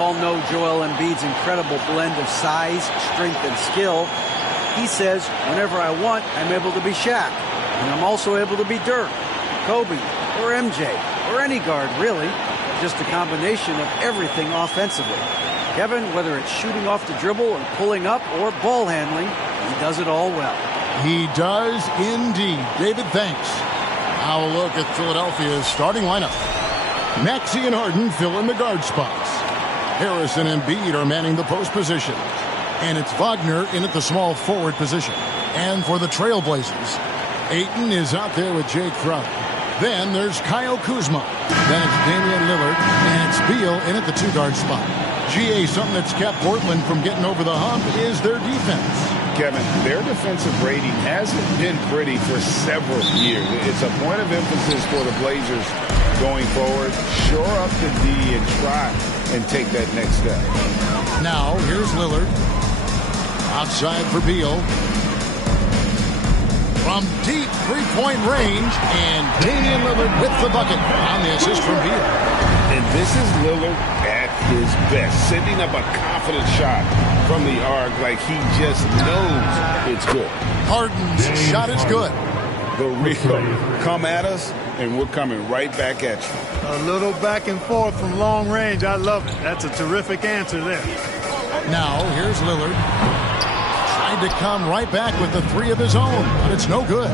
All know Joel Embiid's incredible blend of size, strength, and skill. He says, whenever I want, I'm able to be Shaq. And I'm also able to be Dirk, Kobe, or MJ, or any guard, really. Just a combination of everything offensively. Kevin, whether it's shooting off the dribble or pulling up or ball handling, he does it all well. He does indeed. David, thanks. Now a look at Philadelphia's starting lineup. Maxey and Harden fill in the guard spots. Harris and Embiid are manning the post position. And it's Wagner in at the small forward position. And for the Trailblazers, Ayton is out there with Jay Crowder. Then there's Kyle Kuzma. Then it's Damian Lillard. And it's Beal in at the two-guard spot. GA, something that's kept Portland from getting over the hump is their defense. Kevin, their defensive rating hasn't been pretty for several years. It's a point of emphasis for the Blazers going forward. Shore up the D and try and take that next step. Now, here's Lillard. Outside for Beal. From deep three-point range, and Damian Lillard with the bucket on the assist from Beal. And this is Lillard at his best, sending up a confident shot from the arc like he just knows it's good. Harden's shot is good. The real come at us, and we're coming right back at you. A little back and forth from long range. I love it. That's a terrific answer there. Now, here's Lillard. Tried to come right back with the three of his own, but it's no good.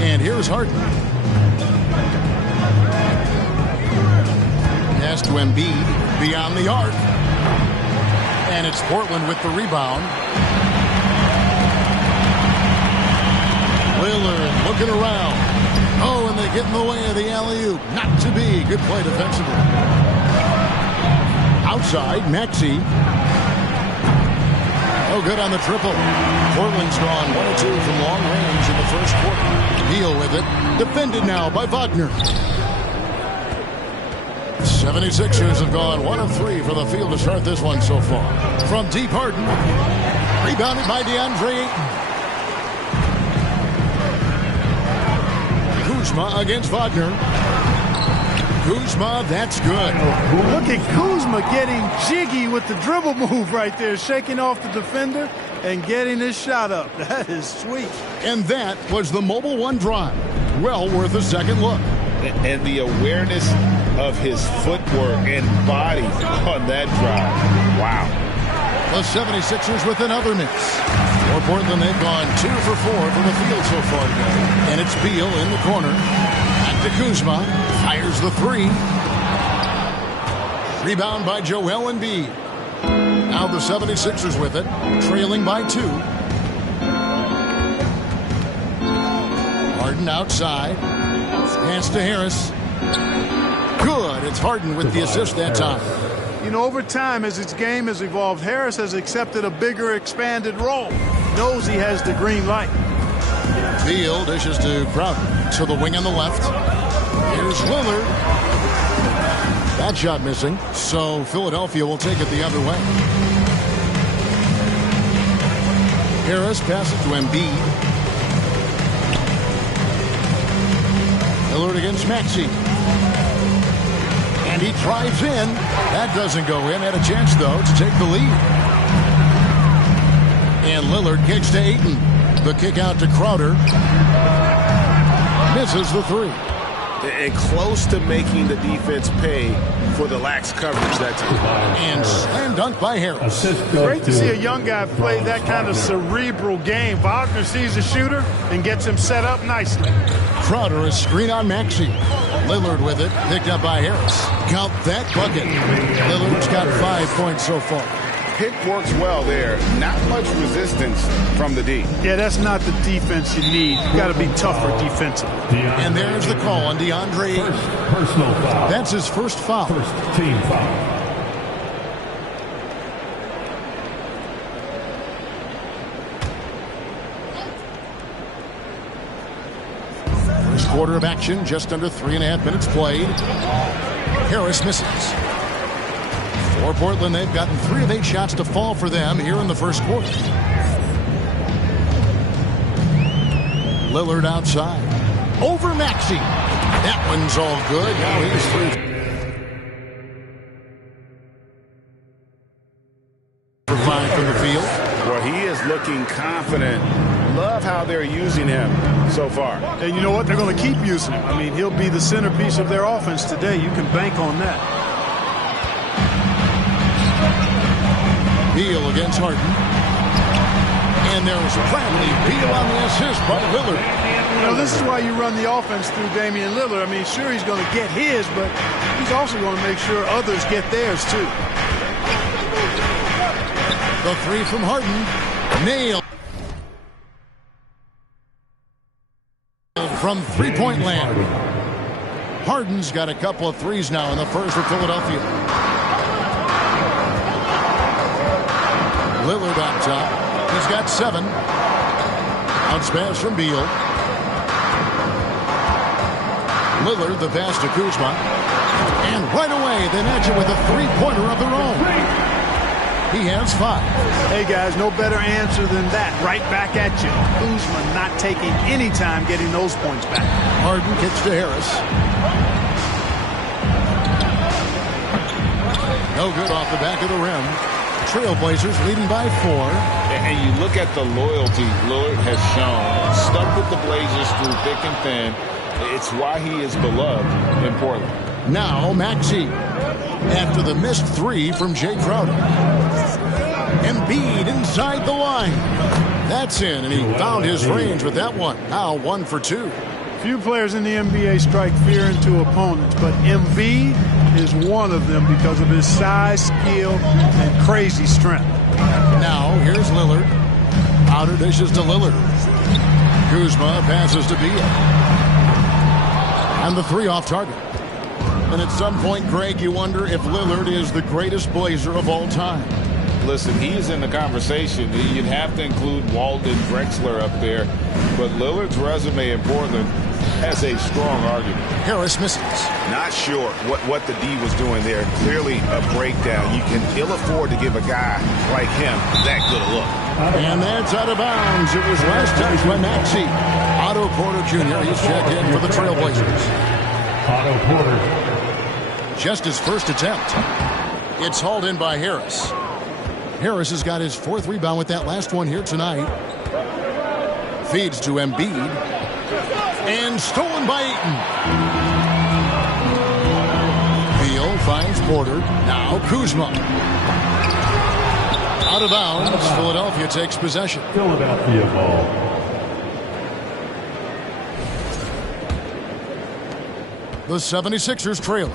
And here's Harden. Pass to Embiid beyond the arc. And it's Portland with the rebound. Lillard looking around. Oh, and they get in the way of the alley-oop. Not to be. Good play defensively. Outside, Maxey. Oh, good on the triple. Portland's gone 1 of 2 from long range in the first quarter. Beal with it. Defended now by Wagner. 76ers have gone 1 of 3 from the field to start this one so far. From deep, Harden. Rebounded by DeAndre Ayton. Kuzma against Wagner. Kuzma, that's good. Look at Kuzma getting jiggy with the dribble move right there, shaking off the defender and getting his shot up. That is sweet. And that was the Mobile One drive. Well worth a second look. And the awareness of his footwork and body on that drive. Wow. The 76ers with another miss. For Portland, they've gone 2 for 4 from the field so far today. And it's Beal in the corner. Back to Kuzma. Fires the three. Rebound by Joel Embiid. Now the 76ers with it. Trailing by 2. Harden outside. Pass to Harris. Good. It's Harden with the assist that time. You know, over time, as his game has evolved, Harris has accepted a bigger, expanded role. Knows he has the green light. Beal dishes to Crowder. To the wing on the left. Here's Lillard. That shot missing. So Philadelphia will take it the other way. Harris passes to Embiid. Lillard against Maxey. And he drives in. That doesn't go in. Had a chance, though, to take the lead. And Lillard kicks to Ayton. The kick out to Crowder. Misses the three. And close to making the defense pay for the lax coverage that time. And slam dunk by Harris. Great to see a young guy play that kind of cerebral game. Wagner sees the shooter and gets him set up nicely. Crowder a screen on Maxey. Lillard with it, picked up by Harris. Count that bucket. Lillard's got 5 points so far. Pick works well there. Not much resistance from the D. Yeah, that's not the defense you need. You got to be tougher defensively. And there's the call on DeAndre Ayton. Personal foul. That's his first foul. First team foul. First quarter of action, just under 3.5 minutes played. Harris misses. For Portland, they've gotten 3 of 8 shots to fall for them here in the first quarter. Lillard outside. Over Maxey. That one's all good. Now he's through for 5 from the field. Well, he is looking confident. Love how they're using him so far. And you know what? They're going to keep using him. I mean, he'll be the centerpiece of their offense today. You can bank on that. Beal against Harden. And there's Bradley Beal on the assist by Lillard. You know, this is why you run the offense through Damian Lillard. I mean, sure, he's going to get his, but he's also going to make sure others get theirs, too. The 3 from Harden. Nailed. From three-point land. Harden's got a couple of threes now in the first for Philadelphia. Lillard on top. He's got 7. Bounce pass from Beal. Lillard the pass to Kuzma. And right away they match it with a three-pointer of their own. He has 5. Hey, guys, no better answer than that. Right back at you. Kuzma not taking any time getting those points back. Harden kicks to Harris. No good off the back of the rim. Trailblazers leading by 4. And you look at the loyalty Lillard has shown. Stuck with the Blazers through thick and thin. It's why he is beloved in Portland. Now Maxey. After the missed 3 from Jay Crowder. Embiid inside the line. That's in, and he found his range with that one. Now 1 for 2. Few players in the NBA strike fear into opponents, but Embiid is one of them because of his size, skill, and crazy strength. Now here's Lillard. Outer dishes to Lillard. Kuzma passes to Beal. And the 3 off target. And at some point, Greg, you wonder if Lillard is the greatest Blazer of all time. Listen, he is in the conversation. You'd have to include Walden Drexler up there. But Lillard's resume in Portland has a strong argument. Harris misses. Not sure what the D was doing there. Clearly a breakdown. You can ill afford to give a guy like him that good a look. And that's out of bounds. It was last touch by Maxey. Otto Porter Jr. He's checked in for the Trailblazers. Otto Porter. Just his first attempt. It's hauled in by Harris. Harris has got his 4th rebound with that last one here tonight. Feeds to Embiid. And stolen by Ayton. Beal finds Porter. Now Kuzma. Out of bounds. Philadelphia takes possession. Philadelphia ball. The 76ers trail.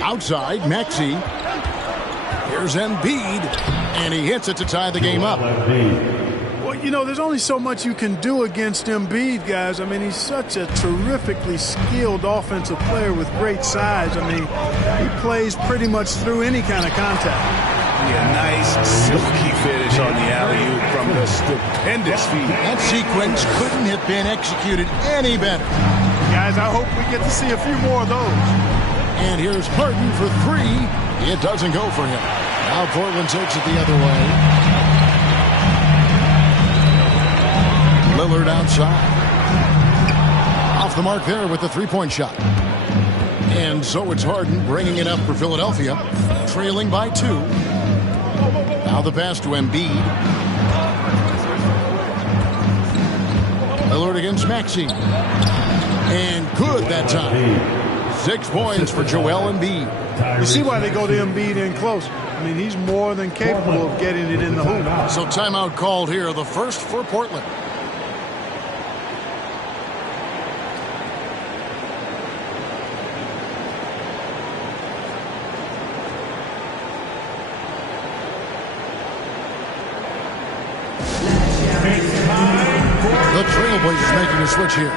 Outside, Maxey. Here's Embiid. And he hits it to tie the game up. Well, you know, there's only so much you can do against Embiid, guys. I mean, he's such a terrifically skilled offensive player with great size. I mean, he plays pretty much through any kind of contact. Yeah, nice silky finish on the alley-oop from the stupendous feet. That sequence couldn't have been executed any better. Guys, I hope we get to see a few more of those. And here's Harden for 3. It doesn't go for him. Now Portland takes it the other way. Lillard outside. Off the mark there with the 3-point shot. And so it's Harden bringing it up for Philadelphia. Trailing by 2. Now the pass to Embiid. Lillard against Maxey. And good that time. 6 points for Joel Embiid. You see why they go to Embiid in close. I mean, he's more than capable of getting it in the hoop. So timeout called here, the first for Portland. The Trailblazers making a switch here.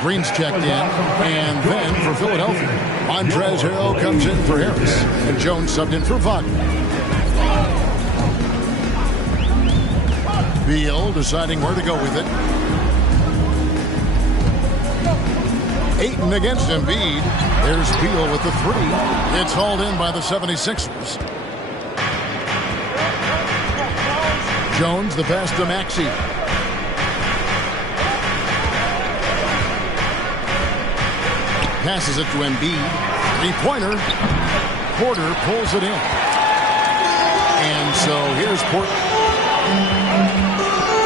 Green's checked in, and then for Philadelphia, Montrezl Harrell comes in for Harris, and Jones subbed in for Wagner. Beal deciding where to go with it. Ayton against Embiid. There's Beal with the 3. It's hauled in by the 76ers. Jones the pass to Maxey. Passes it to Embiid. Three-pointer. Porter pulls it in. And so here's Porter.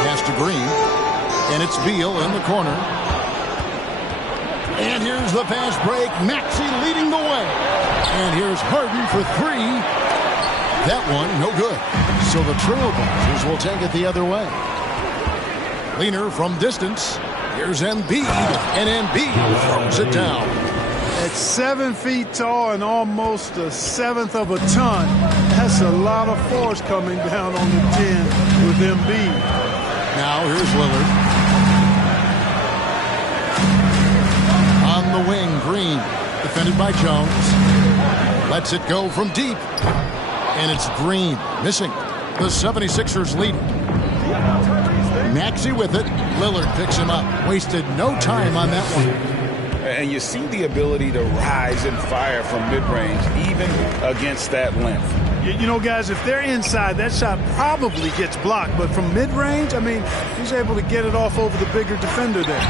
Pass to Green. And it's Beal in the corner. And here's the fast break. Maxey leading the way. And here's Harden for three. That one, no good. So the Trailblazers will take it the other way. Leaner from distance. Here's Embiid. And Embiid throws it down. At 7 feet tall and almost a seventh of a ton, that's a lot of force coming down on the 10 with Embiid. Now here's Lillard. On the wing, Green, defended by Jones. Lets it go from deep. And it's Green, missing. The 76ers lead. Maxey with it. Lillard picks him up. Wasted no time on that one. And you see the ability to rise and fire from mid-range, even against that length. You know, guys, if they're inside, that shot probably gets blocked. But from mid-range, I mean, he's able to get it off over the bigger defender there.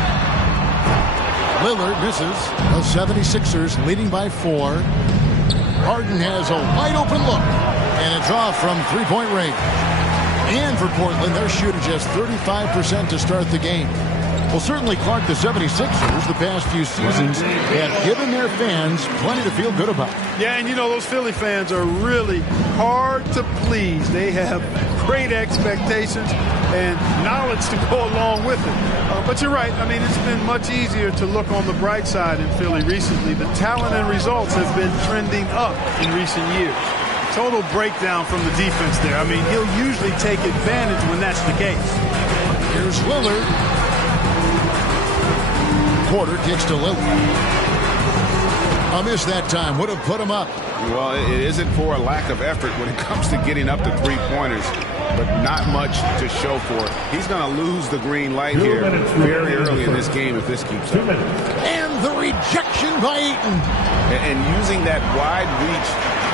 Lillard misses. The 76ers leading by 4. Harden has a wide-open look. And it's off from three-point range. And for Portland, they're shooting just 35% to start the game. Well, certainly, Clark, the 76ers, the past few seasons, have given their fans plenty to feel good about. Yeah, and you know, those Philly fans are really hard to please. They have great expectations and knowledge to go along with it. But you're right. I mean, it's been much easier to look on the bright side in Philly recently. The talent and results have been trending up in recent years. Total breakdown from the defense there. I mean, he'll usually take advantage when that's the case. Here's Lillard. Porter kicks to Lillard. A miss that time. Would have put him up. Well, it isn't for a lack of effort when it comes to getting up to three-pointers, but not much to show for it. He's going to lose the green light here very early in this game if this keeps up. And the rejection by Ayton. And using that wide reach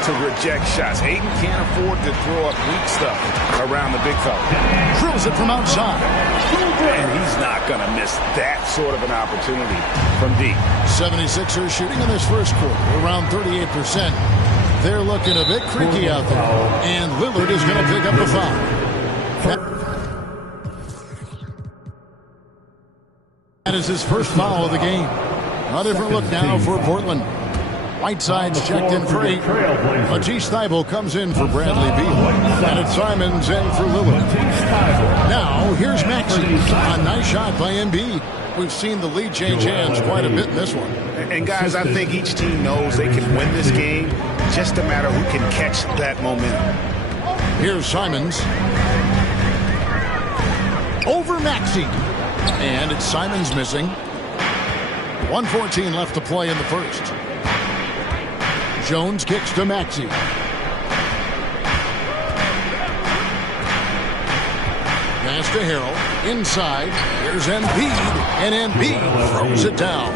to reject shots. Ayton can't afford to throw up weak stuff around the big fella. Drills it from outside. And he's not going to miss that sort of an opportunity from deep. 76ers shooting in this first quarter around 38%. They're looking a bit creaky out there. And Lillard is going to pick up the foul. That is his first foul of the game. A different look now for Portland. Whiteside's checked in for 8. Matisse Thybulle comes in for Bradley Beal. And it's Simons in for Lillard. Now, here's Maxey. A nice shot by Embiid. We've seen the lead change hands quite a bit in this one. And guys, I think each team knows they can win this game. Just a matter who can catch that momentum. Here's Simons. Over Maxey. And it's Simons missing. 1:14 left to play in the first. Jones kicks to Maxey. Pass to Harrell. Inside. Here's Embiid. And Embiid throws it down.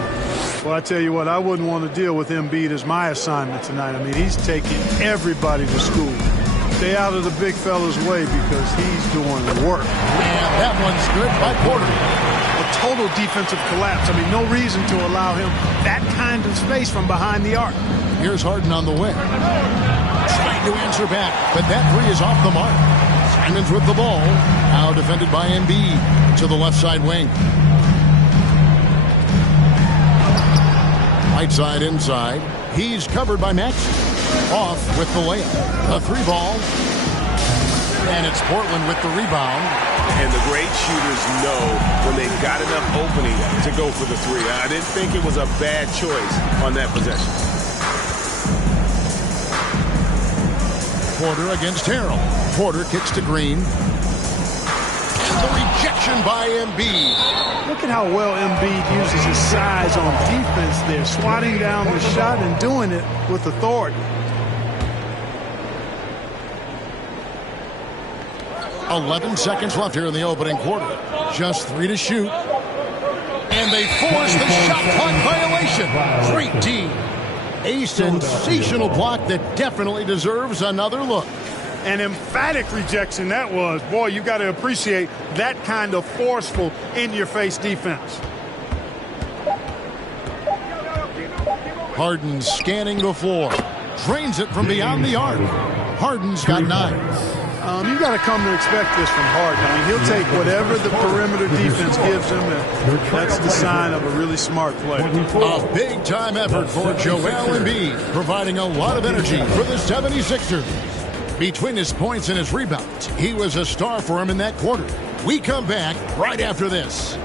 Well, I tell you what, I wouldn't want to deal with Embiid as my assignment tonight. I mean, he's taking everybody to school. Stay out of the big fella's way because he's doing the work. And that one's good by Porter. A total defensive collapse. I mean, no reason to allow him that kind of space from behind the arc. Here's Harden on the wing. Trying to answer back, but that three is off the mark. Simons with the ball. Now defended by Embiid to the left side wing. Right side inside. He's covered by Maxey. Off with the layup. A three ball. And it's Portland with the rebound. And the great shooters know when they've got enough opening to go for the three. I didn't think it was a bad choice on that possession. Porter against Harrell. Porter kicks to Green. And the rejection by Embiid. Look at how well Embiid uses his size on defense there, swatting down the shot and doing it with authority. 11 seconds left here in the opening quarter. Just 3 to shoot. And they force the shot clock violation. Great D. A sensational block that definitely deserves another look. An emphatic rejection that was. Boy, you got to appreciate that kind of forceful, in-your-face defense. Harden scanning the floor. Drains it from beyond the arc. Harden's got 9. You got to come to expect this from Harden. I mean, he'll take whatever the perimeter defense gives him, and that's the sign of a really smart player. A big-time effort for Joel Embiid, providing a lot of energy for the 76ers. Between his points and his rebounds, he was a star for him in that quarter. We come back right after this.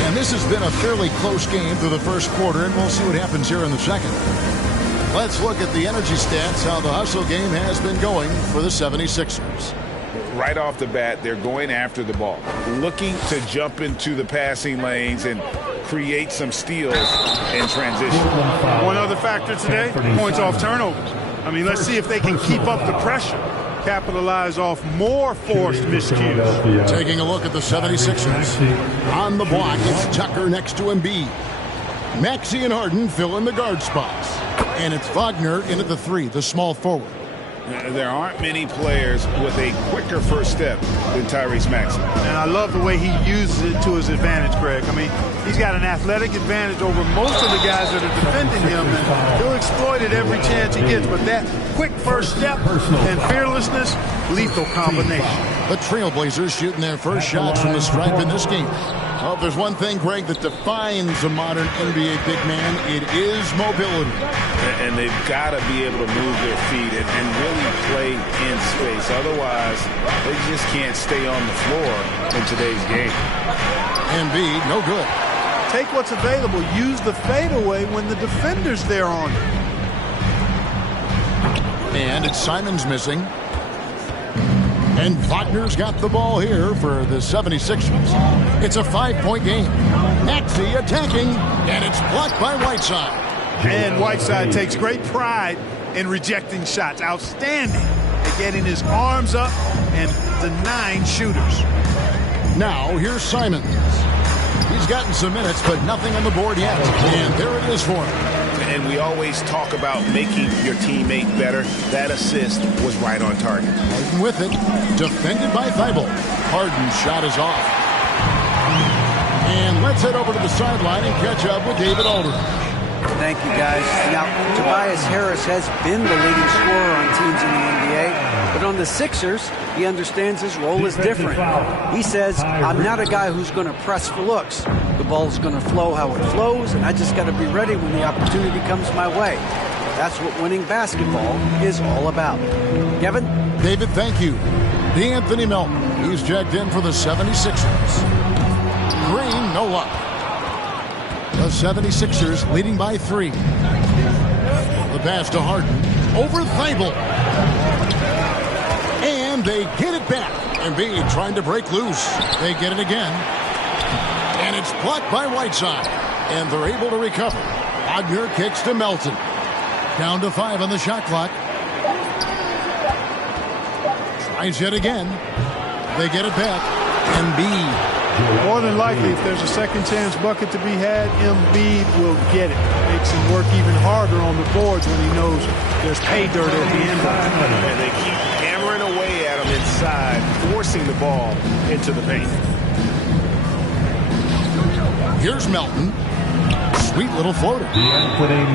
And this has been a fairly close game through the first quarter, and we'll see what happens here in the second. Let's look at the energy stats, how the hustle game has been going for the 76ers. Right off the bat, they're going after the ball, looking to jump into the passing lanes and create some steals in transition. One other factor today, points off turnovers. I mean, let's see if they can keep up the pressure, capitalize off more forced miscues. Taking a look at the 76ers. On the block, it's Tucker next to Embiid. Maxey and Harden fill in the guard spots. And it's Wagner in at the 3, the small forward. There aren't many players with a quicker first step than Tyrese Maxey. And I love the way he uses it to his advantage, Greg. I mean, he's got an athletic advantage over most of the guys that are defending him, and he'll exploit it every chance he gets. But that quick first step and fearlessness, lethal combination. The Trailblazers shooting their first shots from the stripe in this game. Well, if there's one thing, Greg, that defines a modern NBA big man, it is mobility. And they've got to be able to move their feet and really play in space. Otherwise, they just can't stay on the floor in today's game. Embiid, no good. Take what's available. Use the fadeaway when the defender's there on it. And it's Simon's missing. And Wagner's got the ball here for the 76ers. It's a 5-point game. Maxey attacking, and it's blocked by Whiteside. And Whiteside takes great pride in rejecting shots. Outstanding at getting his arms up and denying shooters. Now, here's Simons. He's gotten some minutes, but nothing on the board yet. And there it is for him. And we always talk about making your teammate better. That assist was right on target. Harden with it. Defended by Thibault. Harden's shot is off. And let's head over to the sideline and catch up with David Aldridge. Thank you, guys. Now, Tobias Harris has been the leading scorer on teams in the NBA, but on the Sixers, he understands his role is different. He says, I'm not a guy who's going to press for looks. The ball's going to flow how it flows, and I just got to be ready when the opportunity comes my way. That's what winning basketball is all about. Kevin? David, thank you. D'Anthony Melton, he's checked in for the 76ers. Green, no luck. The 76ers leading by 3. The pass to Harden. Over Thibault. And they get it back. Embiid trying to break loose. They get it again. And it's blocked by Whiteside. And they're able to recover. Wagner kicks to Melton. Down to 5 on the shot clock. Tries yet again. They get it back. Embiid. More than likely, if there's a second chance bucket to be had, Embiid will get it. Makes him work even harder on the boards when he knows there's pay dirt at the end of it. And they keep hammering away at him inside, forcing the ball into the paint. Here's Melton. Sweet little floater.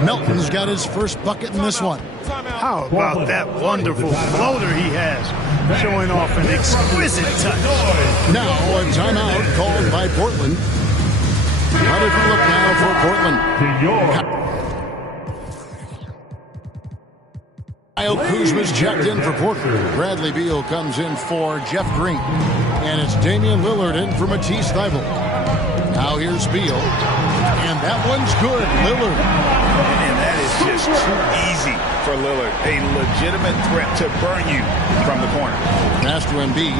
Melton's got his first bucket in this one. How about that wonderful floater he has, showing off an exquisite touch. Now a timeout called by Portland. How does it look now for Portland? Kyle Kuzma's checked in for Portland. Bradley Beal comes in for Jeff Green. And it's Damian Lillard in for Matisse Thybulle. Now here's Beal. And that one's good. Lillard. And that is just too easy for Lillard. A legitimate threat to burn you from the corner. Pass to Embiid.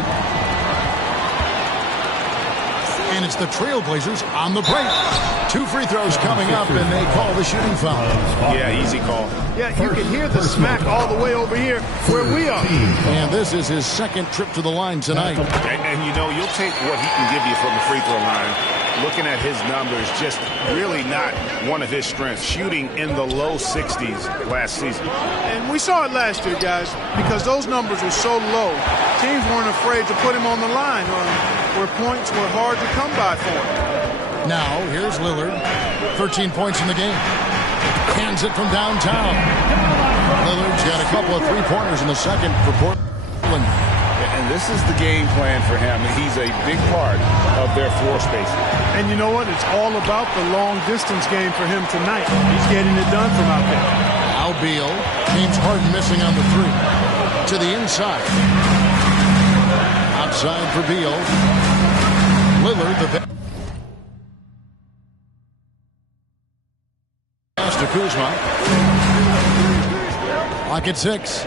And it's the Trailblazers on the break. 2 free throws coming up, and they call the shooting foul. Yeah, easy call. Yeah, you can hear the smack all the way over here where we are. And this is his second trip to the line tonight. And you know, you'll take what he can give you from the free throw line. looking at his numbers, just really not one of his strengths, shooting in the low 60s last season. And we saw it last year, guys, because those numbers were so low. Teams weren't afraid to put him on the line where points were hard to come by for him. Now, here's Lillard. 13 points in the game. Hands it from downtown. Lillard's got a couple of three-pointers in the second for Portland. And this is the game plan for him. He's a big part of their floor spacing. And you know what? It's all about the long-distance game for him tonight. He's getting it done from out there. Al Beal. James Harden missing on the three. To the inside. Outside for Beal. Lillard, the pass to Kuzma. Lock at 6.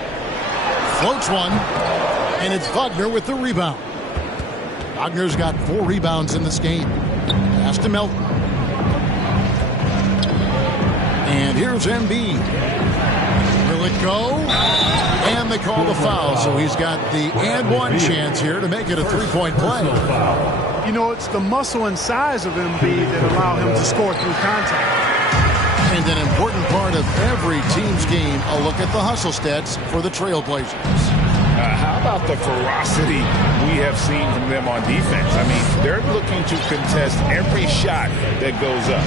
Floats one. And it's Wagner with the rebound. Wagner's got 4 rebounds in this game. Pass to Melton. And here's Embiid. Will it go? And they call the foul, so he's got the and one chance here to make it a three-point play. You know, it's the muscle and size of Embiid that allow him to score through contact. And an important part of every team's game, a look at the hustle stats for the Trailblazers. How about the ferocity we have seen from them on defense? I mean, they're looking to contest every shot that goes up.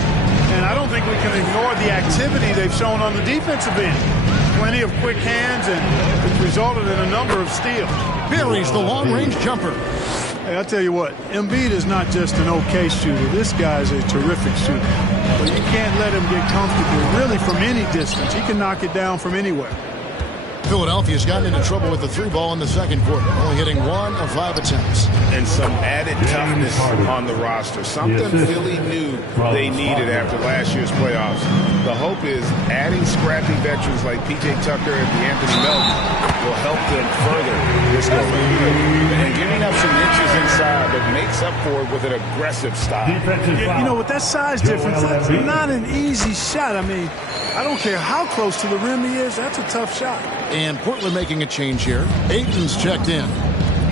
And I don't think we can ignore the activity they've shown on the defensive end. Plenty of quick hands, and it's resulted in a number of steals. Buries the long-range jumper. Hey, I'll tell you what, Embiid is not just an okay shooter. This guy's a terrific shooter. But you can't let him get comfortable really from any distance. He can knock it down from anywhere. Philadelphia's gotten into trouble with the 3-ball in the second quarter, only hitting 1 of 5 attempts. And some added toughness on the roster, something Philly knew they needed after last year's playoffs. The hope is adding scrappy veterans like P.J. Tucker and Anthony Melton will help them further this go round. And giving up some inches inside, but makes up for it with an aggressive style. You know, with that size difference, that's not an easy shot. I mean, I don't care how close to the rim he is, that's a tough shot. And Portland making a change here. Ayton's checked in.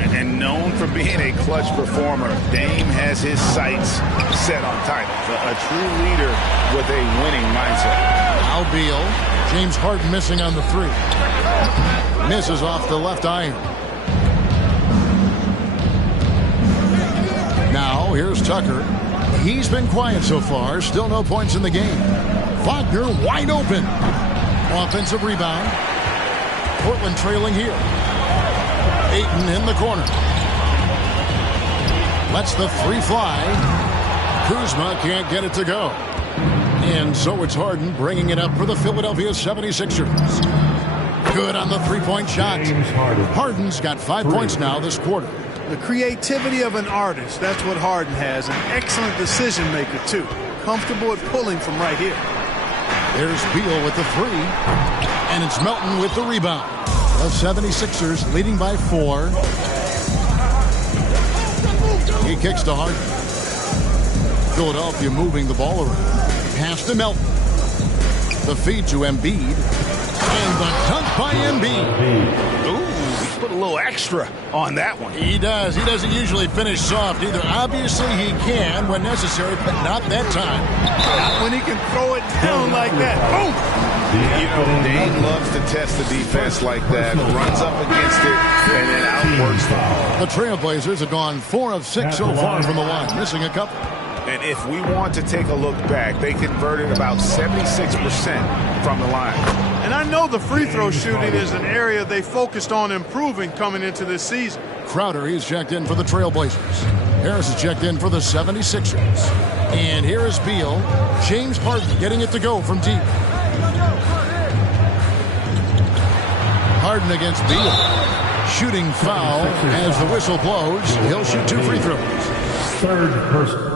And known for being a clutch performer, Dame has his sights set on titles. A true leader with a winning mindset. Al Beal. James Harden missing on the 3. Misses off the left iron. Now, here's Tucker. He's been quiet so far. Still no points in the game. Wagner wide open. Offensive rebound. Portland trailing here. Ayton in the corner. Lets the 3 fly. Kuzma can't get it to go. And so it's Harden bringing it up for the Philadelphia 76ers. Good on the 3-point shot. Harden's got 5 points now this quarter. The creativity of an artist, that's what Harden has. An excellent decision maker, too. Comfortable at pulling from right here. There's Beal with the 3. And it's Melton with the rebound. The 76ers leading by 4. He kicks to Harden. Philadelphia moving the ball around. Pass to Melton. The feed to Embiid. And the dunk by Embiid. Ooh, he put a little extra on that one. He does. He doesn't usually finish soft either. Obviously, he can when necessary, but not that time. Not when he can throw it down like that. Boom! You know, Dame loves to test the defense like that. Runs up against it and then outworks them. The Trailblazers have gone 4 of 6 so far from the line, missing a couple. And if we want to take a look back, they converted about 76% from the line. And I know the free throw shooting is an area they focused on improving coming into this season. Crowder, he's checked in for the Trailblazers. Harris is checked in for the 76ers. And here is Beal. James Harden getting it to go from deep. Harden against Beal. Shooting foul as the whistle blows. He'll shoot 2 free throws. Third person.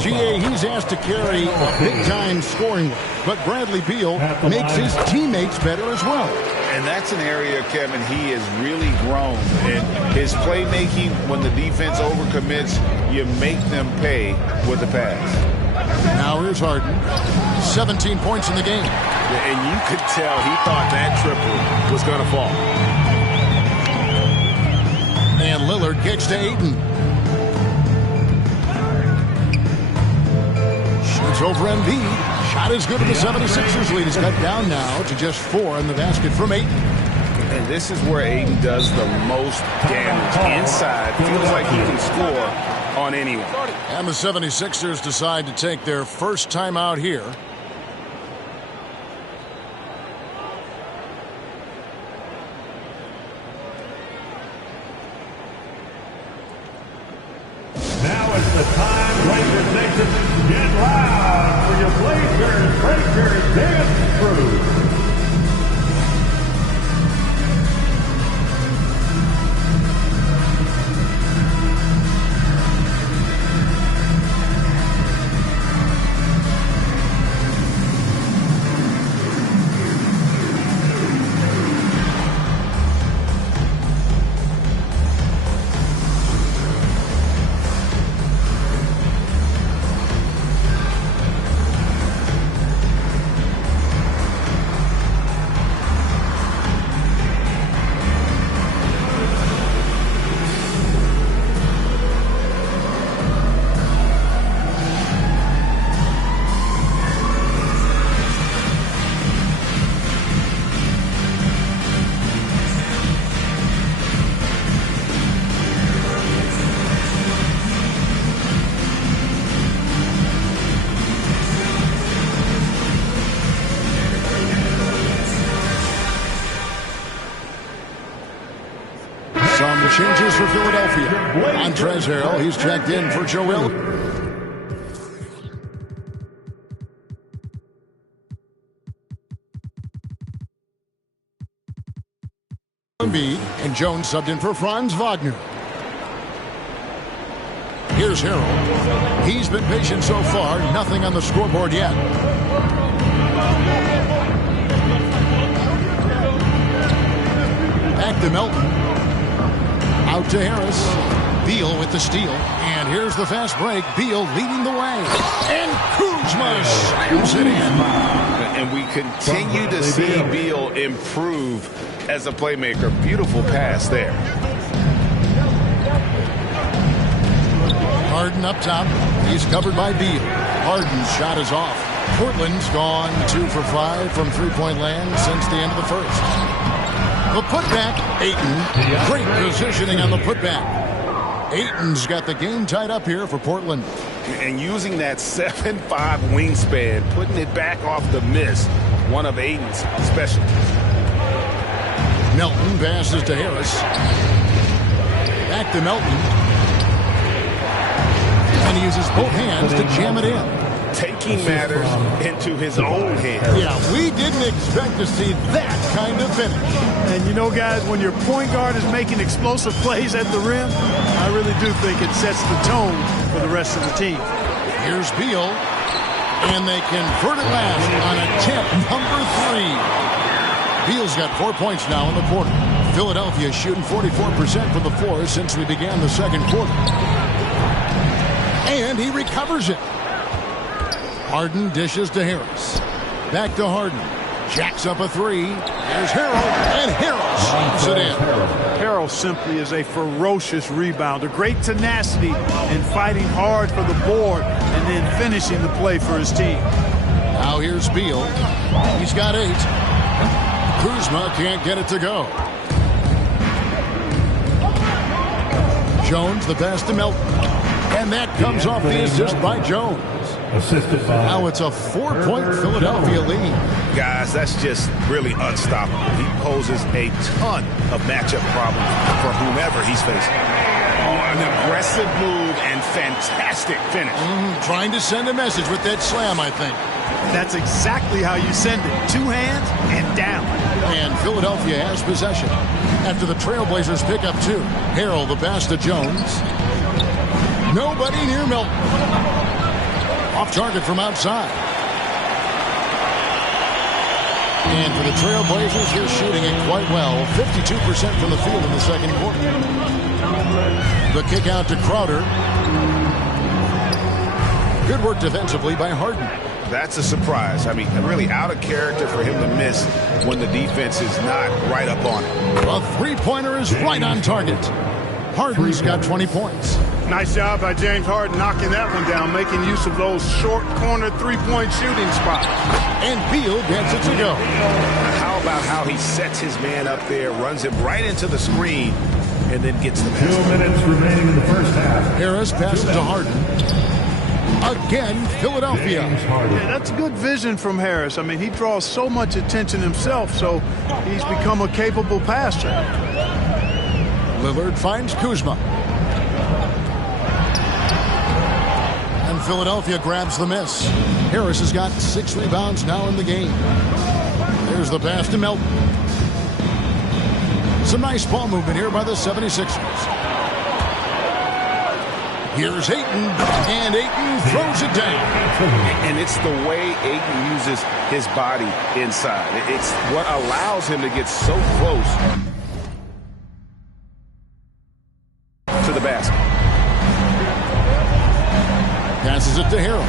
GA, he's asked to carry a big-time scoring load, but Bradley Beal makes his teammates better as well. And that's an area, Kevin, he has really grown. And his playmaking, when the defense overcommits, you make them pay with the pass. Now here's Harden. 17 points in the game. And you could tell he thought that triple was going to fall. And Lillard kicks to Ayton. It's over Embiid. Shot is good, and the 76ers lead is cut down now to just 4 in the basket from Ayton. And this is where Ayton does the most damage. Inside, feels like he can score on anyone. And the 76ers decide to take their first time out here. Now is the time, Blazers Nation. Get loud for your Blazers Breakers Dance Crew. Changes for Philadelphia. Montrezl Harrell, he's checked in for Joe Will. Embiid and Jones subbed in for Franz Wagner. Here's Harrell. He's been patient so far. Nothing on the scoreboard yet. Back to Melton. Out to Harris. Beal with the steal. And here's the fast break. Beal leading the way. And Kuzma slams it in. And we continue to see Beal improve as a playmaker. Beautiful pass there. Harden up top. He's covered by Beal. Harden's shot is off. Portland's gone 2 for 5 from three-point land since the end of the first. The putback, Ayton. Great positioning on the putback. Ayton's got the game tied up here for Portland. And using that 7'5 wingspan, putting it back off the miss, one of Ayton's specialties. Melton passes to Harris. Back to Melton. And he uses both hands to jam it in. Taking matters into his own hands. Yeah, we didn't expect to see that kind of finish. And you know, guys, when your point guard is making explosive plays at the rim, I really do think it sets the tone for the rest of the team. Here's Beal, and they convert it last on attempt number 3. Beal's got 4 points now in the quarter. Philadelphia shooting 44% from the floor since we began the second quarter. And he recovers it. Harden dishes to Harris. Back to Harden. Jacks up a 3. There's Harrell, and Harrell slams it in. Harrell simply is a ferocious rebounder. Great tenacity and fighting hard for the board and then finishing the play for his team. Now here's Beal. He's got 8. Kuzma can't get it to go. Jones the pass to Melton. And that comes off the assist by Jones. Assisted by. Now it's a 4-point Philadelphia lead. Guys, that's just really unstoppable. He poses a ton of matchup problems for whomever he's facing. Oh, an aggressive move and fantastic finish. Trying to send a message with that slam, I think. That's exactly how you send it. 2 hands and down. And Philadelphia has possession. After the Trailblazers pick up 2. Harrell the pass to Jones. Nobody near Melton. Off target from outside. And for the Trailblazers, they're shooting it quite well. 52% from the field in the second quarter. The kick out to Crowder. Good work defensively by Harden. That's a surprise. I mean, really out of character for him to miss when the defense is not right up on it. A three-pointer is right on target. Harden's got 20 points. Nice job by James Harden knocking that one down, making use of those short corner three-point shooting spots. And Beal gets it to go. How about how he sets his man up there, runs him right into the screen, and then gets the pass. 2 minutes remaining in the first half. Harris passes to Harden. Again, Philadelphia. Yeah, that's good vision from Harris. I mean, he draws so much attention himself, so he's become a capable passer. Lillard finds Kuzma. And Philadelphia grabs the miss. Harris has got 6 rebounds now in the game. There's the pass to Melton. Some nice ball movement here by the 76ers. Here's Ayton, and Ayton throws it down. And it's the way Ayton uses his body inside. It's what allows him to get so close to the basket. Passes it to Harrell.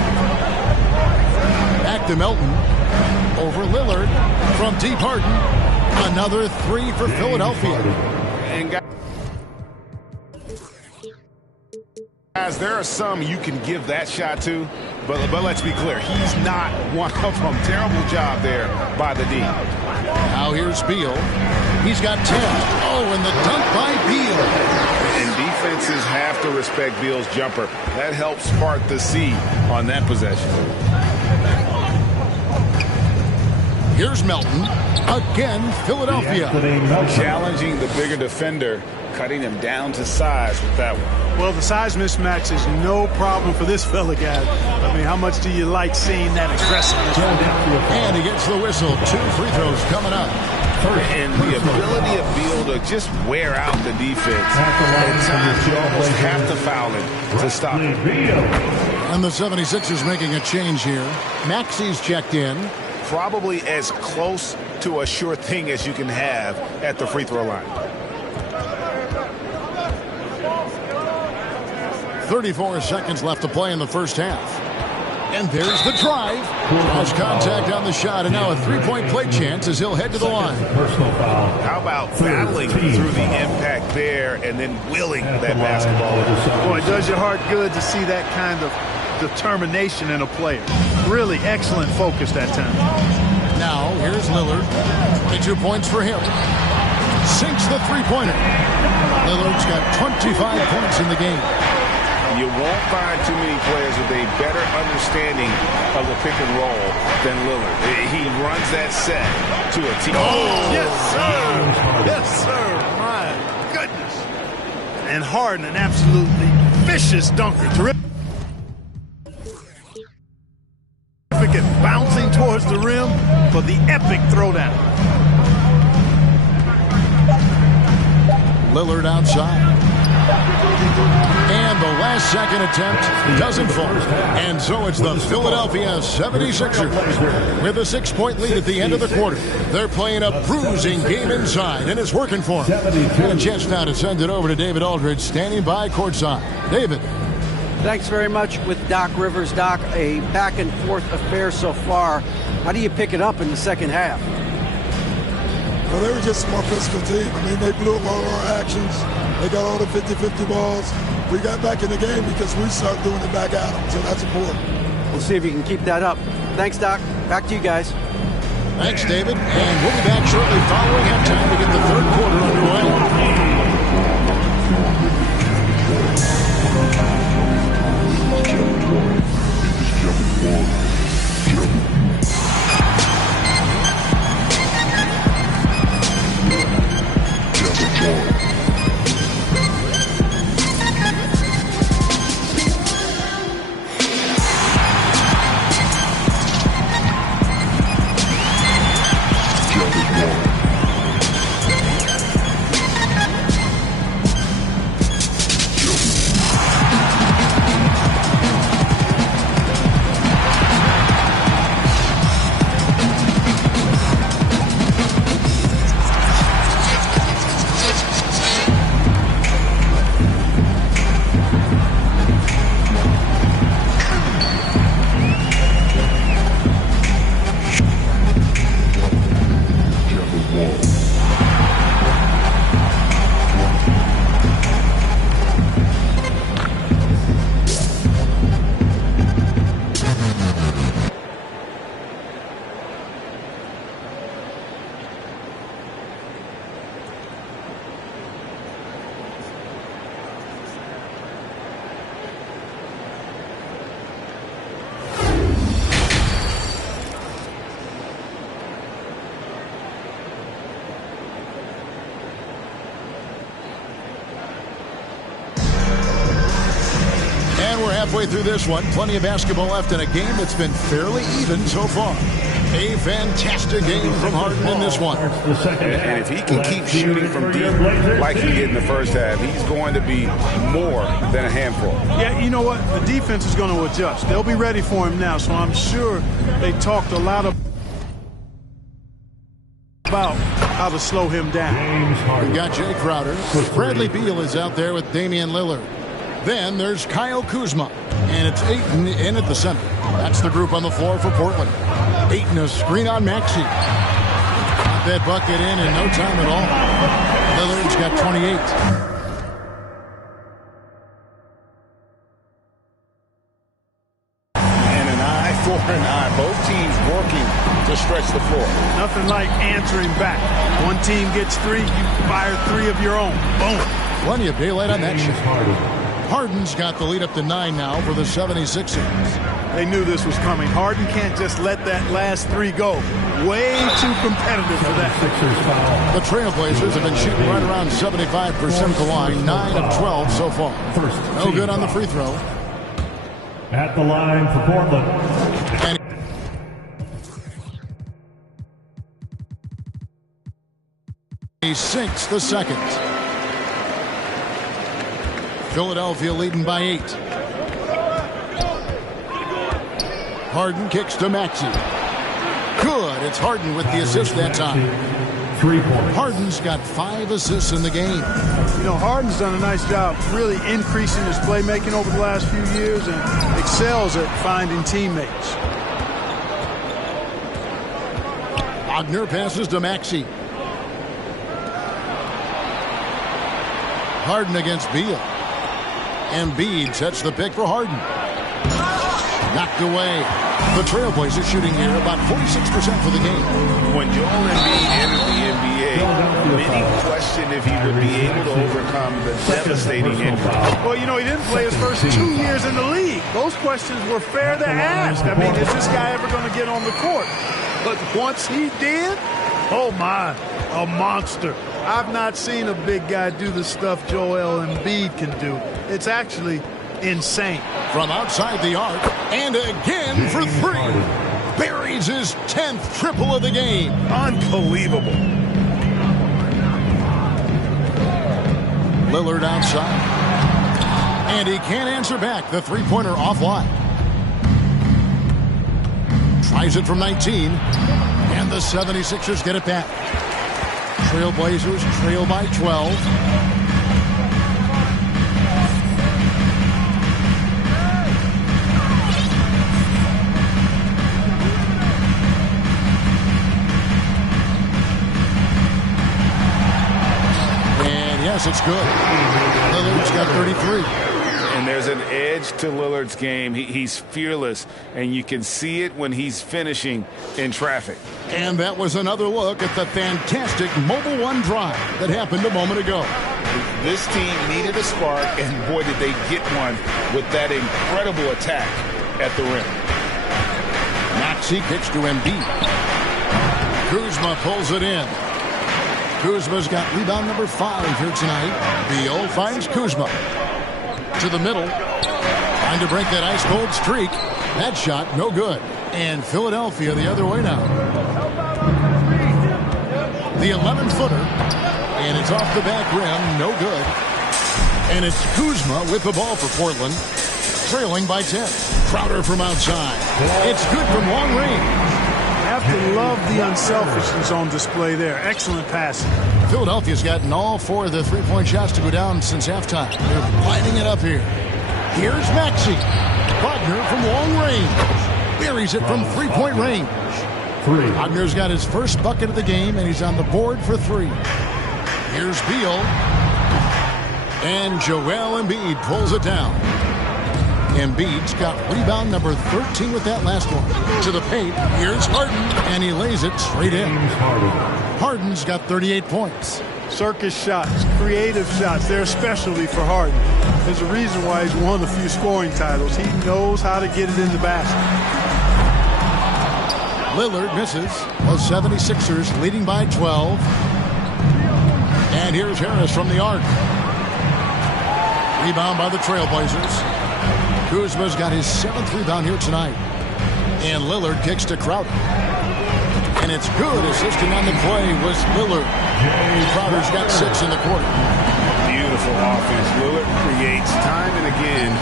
Back to Melton. Over Lillard. From deep Harden. Another 3 for Philadelphia. And guys, there are some you can give that shot to, but let's be clear, he's not one of them. Terrible job there by the D. Now here's Beal. He's got 10. Oh, and the dunk by Beal. And defenses have to respect Beal's jumper. That helps spark the seed on that possession. Here's Melton. Again, Philadelphia. Challenging the bigger defender, cutting him down to size with that one. Well, the size mismatch is no problem for this fella, guys. I mean, how much do you like seeing that aggressiveness from him? And he gets the whistle. 2 free throws coming up. And the ability of Beal to just wear out the defense. At times, you almost have to foul him to stop him. And the 76ers making a change here. Maxi's checked in. Probably as close to a sure thing as you can have at the free throw line. 34 seconds left to play in the first half. And there's the drive. Draws contact on the shot, and now a three-point play chance as he'll head to the line. Personal foul. How about battling through the impact there and then willing that basketball? Boy, it does your heart good to see that kind of determination in a player. Really excellent focus that time. Now, here's Lillard. 22 points for him. Sinks the three-pointer. Lillard's got 25 points in the game. You won't find too many players with a better understanding of the pick and roll than Lillard. He runs that set to a team. Oh, yes, sir. Yes, sir. My goodness. And Harden, an absolutely vicious dunker. Terrific at bouncing towards the rim for the epic throwdown. Lillard outside. And the last second attempt doesn't fall. And so it's the Philadelphia 76ers with a 6-point lead at the end of the quarter. They're playing a bruising game inside, and it's working for them. And a chance now to send it over to David Aldridge, standing by courtside. David. Thanks very much with Doc Rivers. Doc, a back-and-forth affair so far. How do you pick it up in the second half? Well, they were just a more physical team. I mean, they blew up all our actions. They got all the 50-50 balls. We got back in the game because we started doing it back at them, so that's important. We'll see if you can keep that up. Thanks, Doc. Back to you guys. Thanks, David. And we'll be back shortly following halftime to get the third quarter underway. And we're halfway through this one. Plenty of basketball left in a game that's been fairly even so far. A fantastic game from Harden in this one. And if he can keep shooting from deep like he did in the first half, he's going to be more than a handful. Yeah, you know what? The defense is going to adjust. They'll be ready for him now, so I'm sure they talked a lot about how to slow him down. We've got Jay Crowder. Bradley Beal is out there with Damian Lillard. Then there's Kyle Kuzma, and it's Ayton in at the center. That's the group on the floor for Portland. Ayton a screen on Maxey. Got that bucket in no time at all. Lillard's got 28. And an eye for an eye. Both teams working to stretch the floor. Nothing like answering back. One team gets 3, you fire 3 of your own. Boom. Plenty of daylight on that shot. Harden's got the lead up to 9 now for the 76ers. They knew this was coming. Harden can't just let that last 3 go. Way too competitive for that. The Trailblazers have been shooting right around 75% of the line, 9 of 12 so far. No good on the free throw. At the line for Portland. And he sinks the second. Philadelphia leading by 8. Harden kicks to Maxey. Good. It's Harden with the assist that time. 3 points. Harden's got 5 assists in the game. You know, Harden's done a nice job really increasing his playmaking over the last few years and excels at finding teammates. Wagner passes to Maxey. Harden against Beal. Embiid sets the pick for Harden. Knocked away. The Trailblazers shooting here about 46% for the game. When Joel Embiid entered the NBA, many questioned if he would be able to overcome the devastating injury. Well, you know, he didn't play his first 2 years in the league. Those questions were fair to ask. I mean, is this guy ever going to get on the court? But once he did, oh my, a monster. I've not seen a big guy do the stuff Joel Embiid can do. It's actually insane. From outside the arc, and again for 3. Buries his 10th triple of the game. Unbelievable. Lillard outside. And he can't answer back. The three-pointer offline. Tries it from 19. And the 76ers get it back. Trailblazers trail by 12. And yes, it's good. Lillard's got 33. And there's an edge to Lillard's game. He's fearless, and you can see it when he's finishing in traffic. And that was another look at the fantastic Mobile One drive that happened a moment ago. This team needed a spark, and boy, did they get one with that incredible attack at the rim. Maxey kicks to Embiid. Kuzma pulls it in. Kuzma's got rebound number 5 here tonight. Beal finds Kuzma. To the middle. Trying to break that ice-cold streak. That shot, no good. And Philadelphia the other way now. The 11-footer. And it's off the back rim, no good. And it's Kuzma with the ball for Portland. Trailing by 10. Crowder from outside. It's good from long range. You have to love the unselfishness on display there. Excellent passing. Philadelphia's gotten all 4 of the three-point shots to go down since halftime. They're lining it up here. Here's Maxey. Wagner from long range. Buries it from three-point range. 3. Wagner's got his first bucket of the game, and he's on the board for 3. Here's Beal. And Joel Embiid pulls it down. Embiid's got rebound number 13 with that last one. To the paint, here's Harden, and he lays it straight in. Harden's got 38 points. Circus shots, creative shots, they're a specialty for Harden. There's a reason why he's won a few scoring titles. He knows how to get it in the basket. Lillard misses. The 76ers leading by 12. And here's Harris from the arc. Rebound by the Trailblazers. Kuzma's got his 7th rebound here tonight. And Lillard kicks to Crowder. And it's good. Assisting on the play was Lillard. Crowder's got 6 in the quarter. Beautiful offense. Lillard creates time and again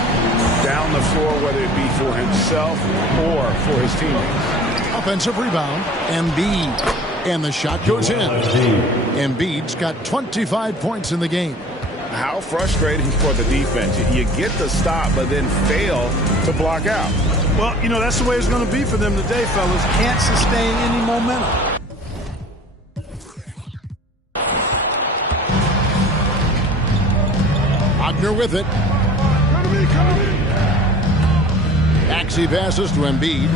down the floor, whether it be for himself or for his teammates. Offensive rebound, Embiid. And the shot goes in. Embiid's got 25 points in the game. How frustrating for the defense. You get the stop, but then fail to block out. Well, you know, that's the way it's going to be for them today, fellas. Can't sustain any momentum. Wagner with it. Maxey passes to Embiid.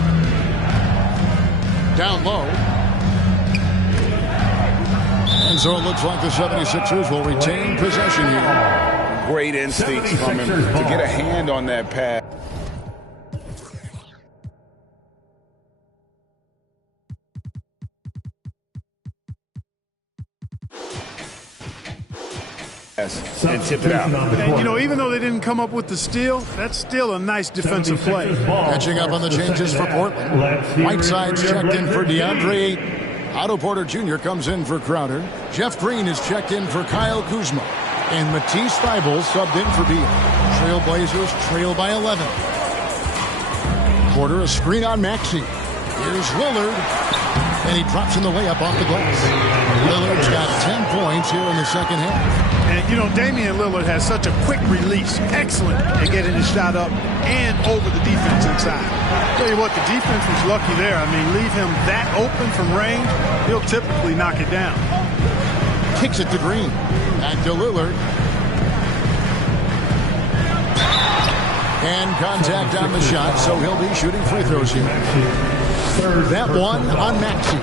Down low. And so it looks like the 76ers will retain possession here. Great instincts from him to get a hand on that pass. And tip it out. And, you know, even though they didn't come up with the steal, that's still a nice defensive play. Catching up on the changes for Portland. Whiteside's checked in for DeAndre Ayton. Otto Porter Jr. comes in for Crowder. Jeff Green is checked in for Kyle Kuzma. And Matisse Thybulle subbed in for Beal. Trailblazers trail by 11. Porter a screen on Maxey. Here's Lillard. And he drops in the layup off the glass. Lillard's got 10 points here in the second half. And, you know, Damian Lillard has such a quick release. Excellent at getting his shot up and over the defense inside. Tell you what, the defense was lucky there. I mean, leave him that open from range, he'll typically knock it down. Kicks it to Green. Back to Lillard. And contact on the shot, so he'll be shooting free throws here. That one on Maxey.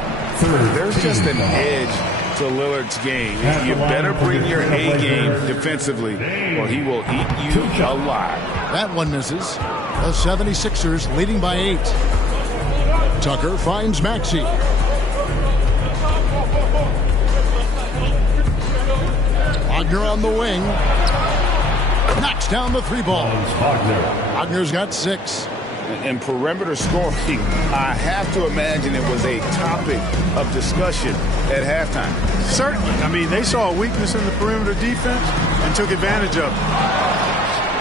There's just an edge to Lillard's game. You better bring your A game defensively, or he will eat you alive. That one misses. The 76ers leading by 8. Tucker finds Maxey. Wagner on the wing. Knocks down the 3 ball. Wagner's got 6. And perimeter scoring, I have to imagine it was a topic of discussion at halftime. Certainly. I mean, they saw a weakness in the perimeter defense and took advantage of it.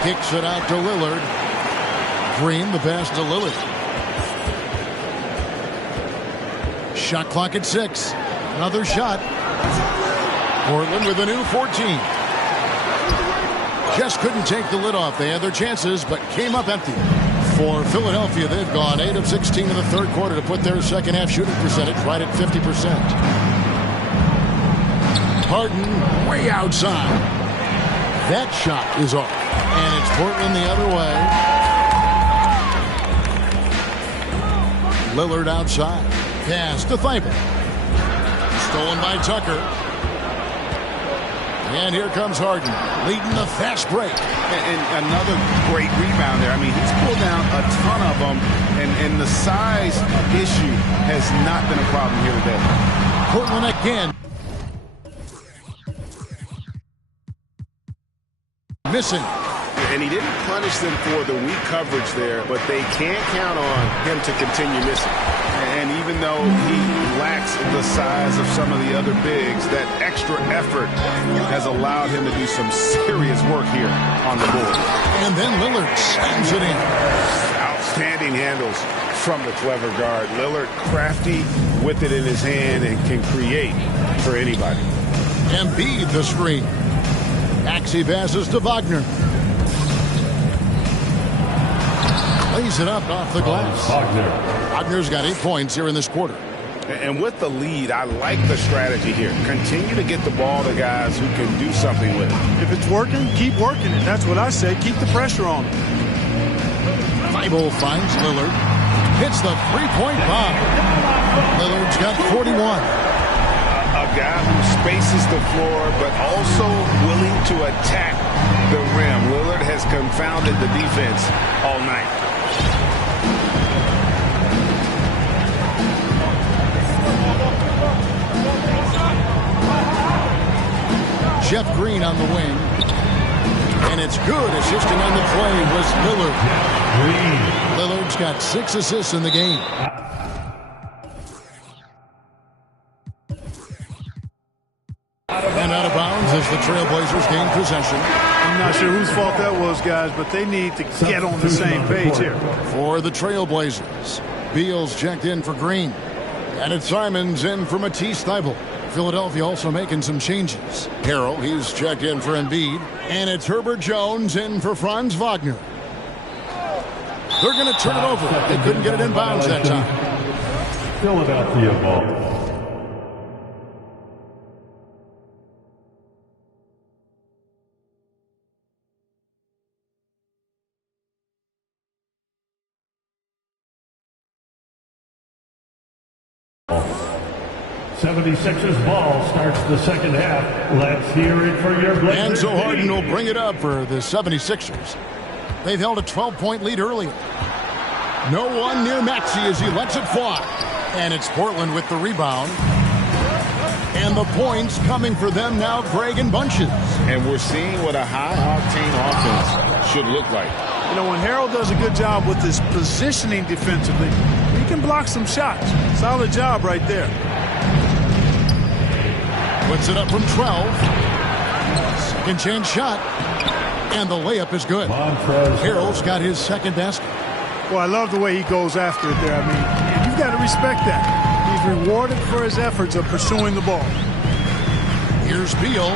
Kicks it out to Lillard. Green, the pass to Lillard. Shot clock at 6. Another shot. Portland with a new 14. Just couldn't take the lid off. They had their chances, but came up empty. For Philadelphia, they've gone 8 of 16 in the third quarter to put their second half shooting percentage right at 50%. Harden way outside. That shot is off. And it's Portland the other way. Lillard outside. Pass to Thybulle. Stolen by Tucker. And here comes Harden, leading the fast break. And another great rebound there. I mean, he's pulled down a ton of them, and the size issue has not been a problem here today. Portland again. Missing. And he didn't punish them for the weak coverage there, but they can't count on him to continue missing. And even though he lacks the size of some of the other bigs, that extra effort has allowed him to do some serious work here on the board. And then Lillard slams it in. Outstanding handles from the clever guard. Lillard crafty with it in his hand and can create for anybody. Embiid the screen. Maxey passes to Wagner. Lays it up off the glass. Wagner's got 8 points here in this quarter. And with the lead, I like the strategy here. Continue to get the ball to guys who can do something with it. If it's working, keep working it. That's what I say. Keep the pressure on him. Thybulle finds Lillard. Hits the three-point bomb. Lillard's got 41. A guy who spaces the floor, but also willing to attack the rim. Lillard has confounded the defense all night. Jeff Green on the wing. And it's good. Assisting on the play was Lillard. Lillard's got 6 assists in the game. And out of bounds as the Trailblazers gain possession. I'm not sure whose fault that was, guys, but they need to get on the same page here. For the Trailblazers, Beal's checked in for Green. And it's Simons in for Matisse Thybulle. Philadelphia also making some changes. Harrell, he's checked in for Embiid. And it's Herbert Jones in for Franz Wagner. They're going to turn it over. They couldn't get it in bounds that time. Philadelphia ball. '76ers ball starts the second half. Let's hear it for your Blazers. And so Harden will bring it up for the 76ers. They've held a 12-point lead earlier. No one near Maxey as he lets it fly. And it's Portland with the rebound. And the points coming for them now, Greg in bunches. And we're seeing what a high-octane offense should look like. You know, when Harrell does a good job with his positioning defensively, he can block some shots. Solid job right there. Puts it up from 12. Second chance shot. And the layup is good. Harrell's got his second basket. Well, I love the way he goes after it there. I mean, you've got to respect that. He's rewarded for his efforts of pursuing the ball. Here's Beal.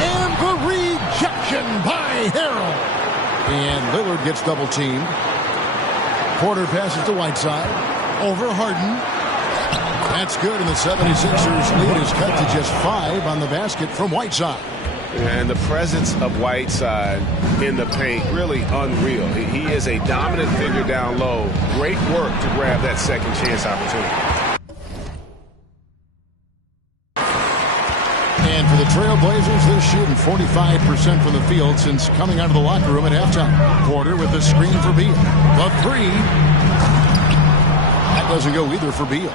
And the rejection by Harrell. And Lillard gets double teamed. Porter passes to Whiteside. Over Harden. That's good, and the 76ers lead is cut to just 5 on the basket from Whiteside. And the presence of Whiteside in the paint, really unreal. He is a dominant figure down low. Great work to grab that second chance opportunity. And for the Trailblazers, they're shooting 45% from the field since coming out of the locker room at halftime. Porter with the screen for Beal. The 3. That doesn't go either for Beal.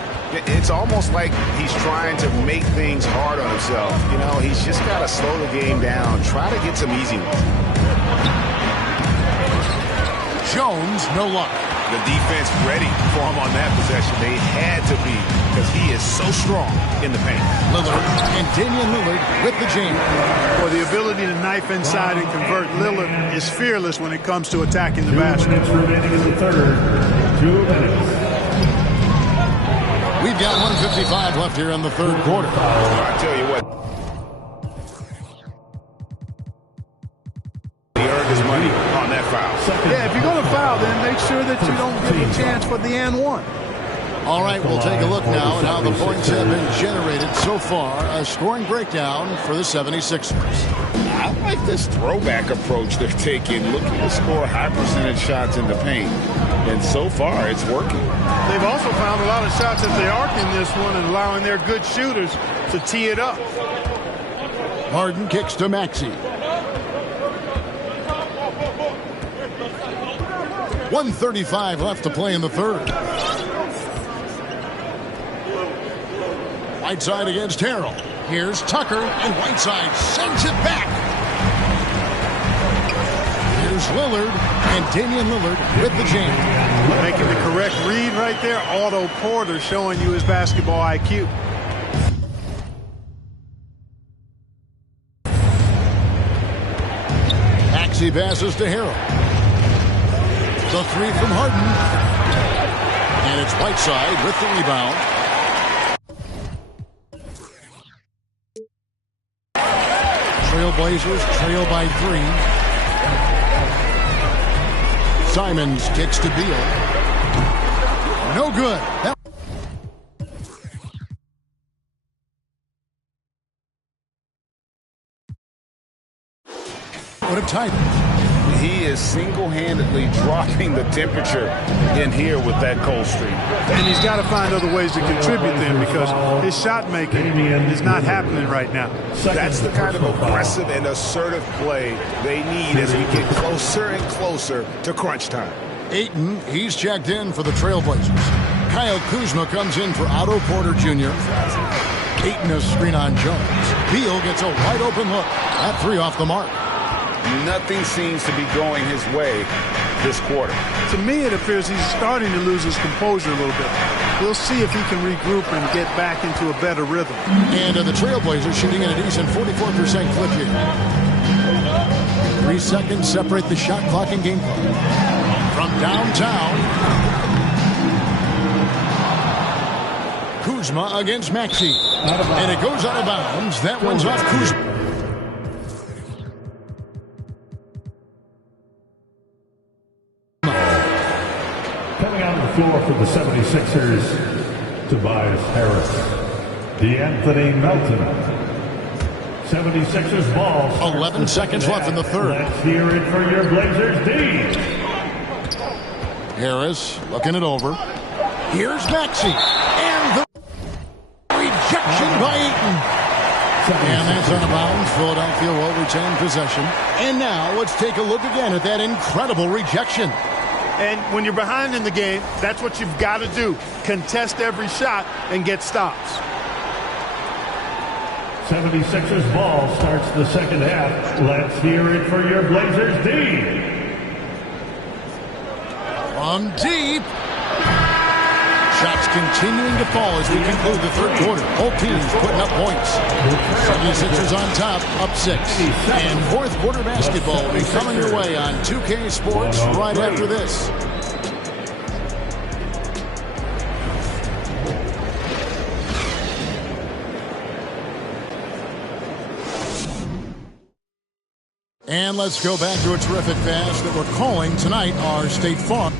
It's almost like he's trying to make things hard on himself. You know, he's just got to slow the game down, try to get some easy ones. Jones, no luck. The defense ready for him on that possession. They had to be, because he is so strong in the paint. Lillard and Damian Lillard with the jam. Well, the ability to knife inside and convert Lillard is fearless when it comes to attacking the basket. 2 minutes remaining in the third. 2 minutes. We've got 1:55 left here in the third quarter. I tell you what. He earned his money on that foul. Yeah, if you're going to foul, then make sure that you don't give a chance for the and one. All right, we'll take a look now at how the points have been generated so far. A scoring breakdown for the 76ers. I like this throwback approach they're taking, looking to score high percentage shots in the paint. And so far, it's working. They've also found a lot of shots at the arc in this one and allowing their good shooters to tee it up. Harden kicks to Maxey. 1:35 left to play in the third. Whiteside against Harrell. Here's Tucker, and Whiteside sends it back. Here's Lillard, and Damian Lillard with the jam. Making the correct read right there. Otto Porter showing you his basketball IQ. Maxey passes to Harrell. The 3 from Harden. And it's Whiteside with the rebound. Trailblazers trail by 3. Simons kicks to Beal. No good. What a tight. He is single-handedly dropping the temperature in here with that cold streak. And he's got to find other ways to contribute then, because his shot making is not happening right now. That's the kind of aggressive and assertive play they need as we get closer and closer to crunch time. Ayton, he's checked in for the Trailblazers. Kyle Kuzma comes in for Otto Porter Jr. Ayton a screen on Jones. Beal gets a wide open look. That 3 off the mark. Nothing seems to be going his way this quarter. To me, it appears he's starting to lose his composure a little bit. We'll see if he can regroup and get back into a better rhythm. And the Trailblazers shooting at a decent 44% clip here. 3 seconds separate the shot clock and game clock. From downtown, Kuzma against Maxey. And it goes out of bounds. That one's off Kuzma. Coming out on the floor for the 76ers, Tobias Harris. DeAnthony Melton. 76ers ball. 11 seconds left in the third. Let's hear it for your Blazers, D. Harris looking it over. Here's Maxey. And the rejection by Eaton. And that's out of bounds. Philadelphia will retain possession. And now let's take a look again at that incredible rejection. And when you're behind in the game, that's what you've got to do. Contest every shot and get stops. 76ers ball starts the second half. Let's hear it for your Blazers, D. On deep. Shots continuing to fall as we conclude the third quarter. Both teams putting up points. 76ers on top, up 6. And fourth quarter basketball will be coming your way on 2K Sports right after this. And let's go back to a terrific pass that we're calling tonight our State Farm.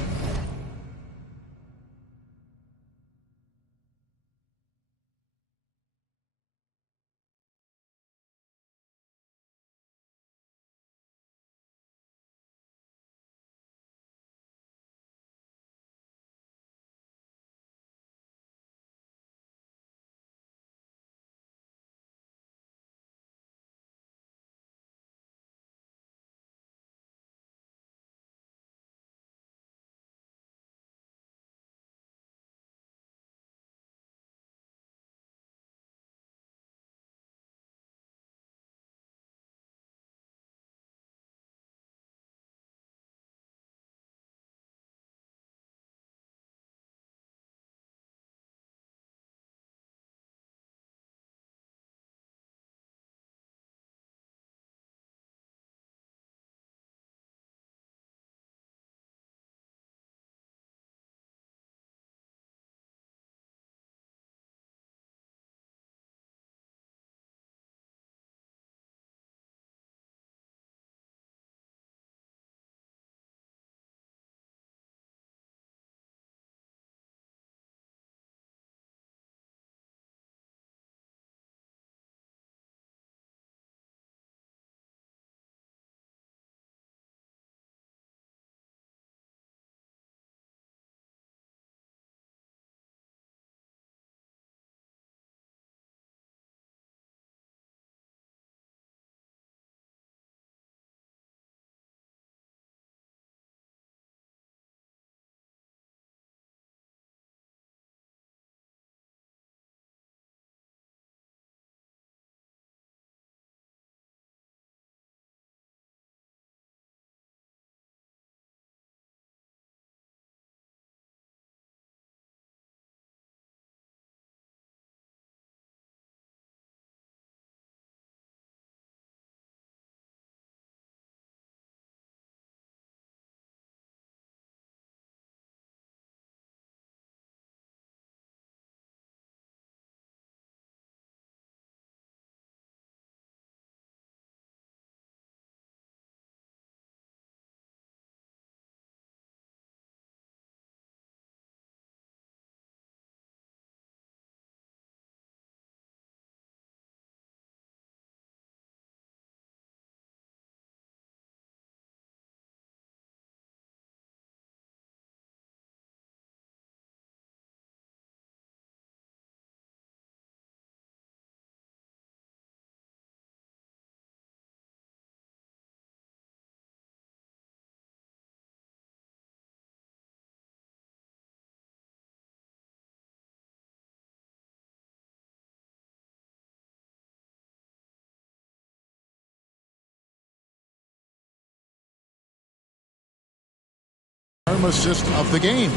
all-time assist of the game.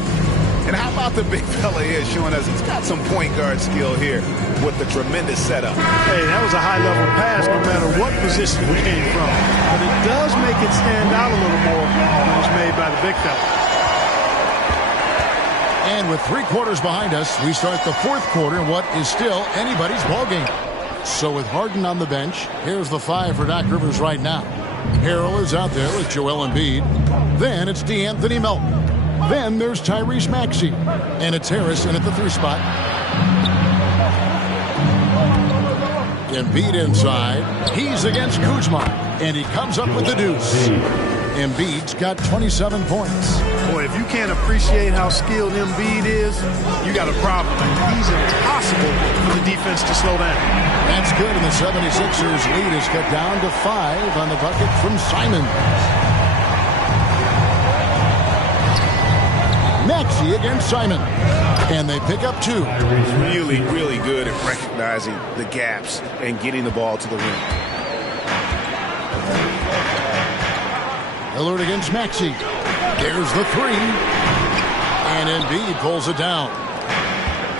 And how about the big fella here showing us he's got some point guard skill here with the tremendous setup. Hey, that was a high-level pass no matter what position it came from. But it does make it stand out a little more when it's made by the big fella. And with 3 quarters behind us, we start the 4th quarter in what is still anybody's ballgame. So with Harden on the bench, here's the 5 for Doc Rivers right now. Harrell is out there with Joel Embiid. Then it's DeAnthony Melton. Then there's Tyrese Maxey. And it's Harrison at the 3 spot. Embiid inside. He's against Kuzma. And he comes up with the deuce. Embiid's got 27 points. Boy, if you can't appreciate how skilled Embiid is, you got a problem. He's impossible for the defense to slow down. That's good, and the 76ers lead is cut down to 5 on the bucket from Simon. Maxey against Simon. And they pick up 2. Really, really good at recognizing the gaps and getting the ball to the rim. Lillard against Maxey. There's the 3. And Embiid pulls it down.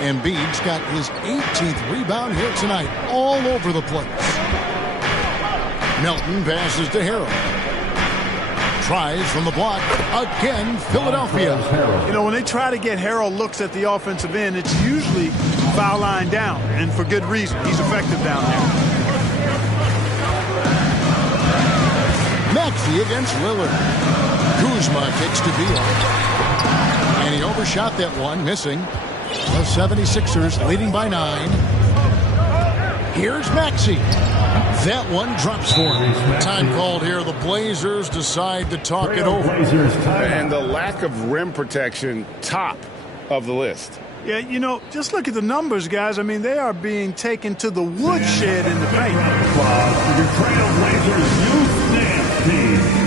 Embiid's got his 18th rebound here tonight, all over the place. Melton passes to Harrell. Tries from the block. Again, Philadelphia. You know, when they try to get Harrell looks at the offensive end, it's usually foul line down, and for good reason. He's effective down there. Maxey against Lillard. Kuzma kicks to Beal. And he overshot that one, missing. The 76ers leading by 9. Here's Maxey. That one drops for him. Time called here. The Blazers decide to talk it over. And the lack of rim protection, top of the list. Yeah, you know, just look at the numbers, guys. I mean, they are being taken to the woodshed in the paint. Applause for your Trailblazers youth dance team.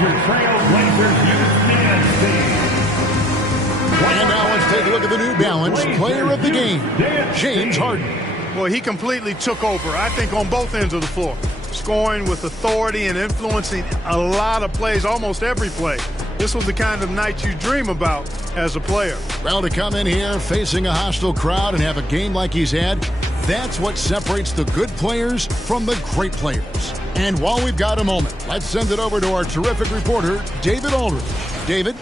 Your Trailblazers youth dance team. And now let's take a look at the New Balance player of the game, James Harden. Boy, he completely took over, I think, on both ends of the floor. Scoring with authority and influencing a lot of plays, almost every play. This was the kind of night you dream about as a player. Well, to come in here facing a hostile crowd and have a game like he's had, that's what separates the good players from the great players. And while we've got a moment, let's send it over to our terrific reporter, David Aldridge. David?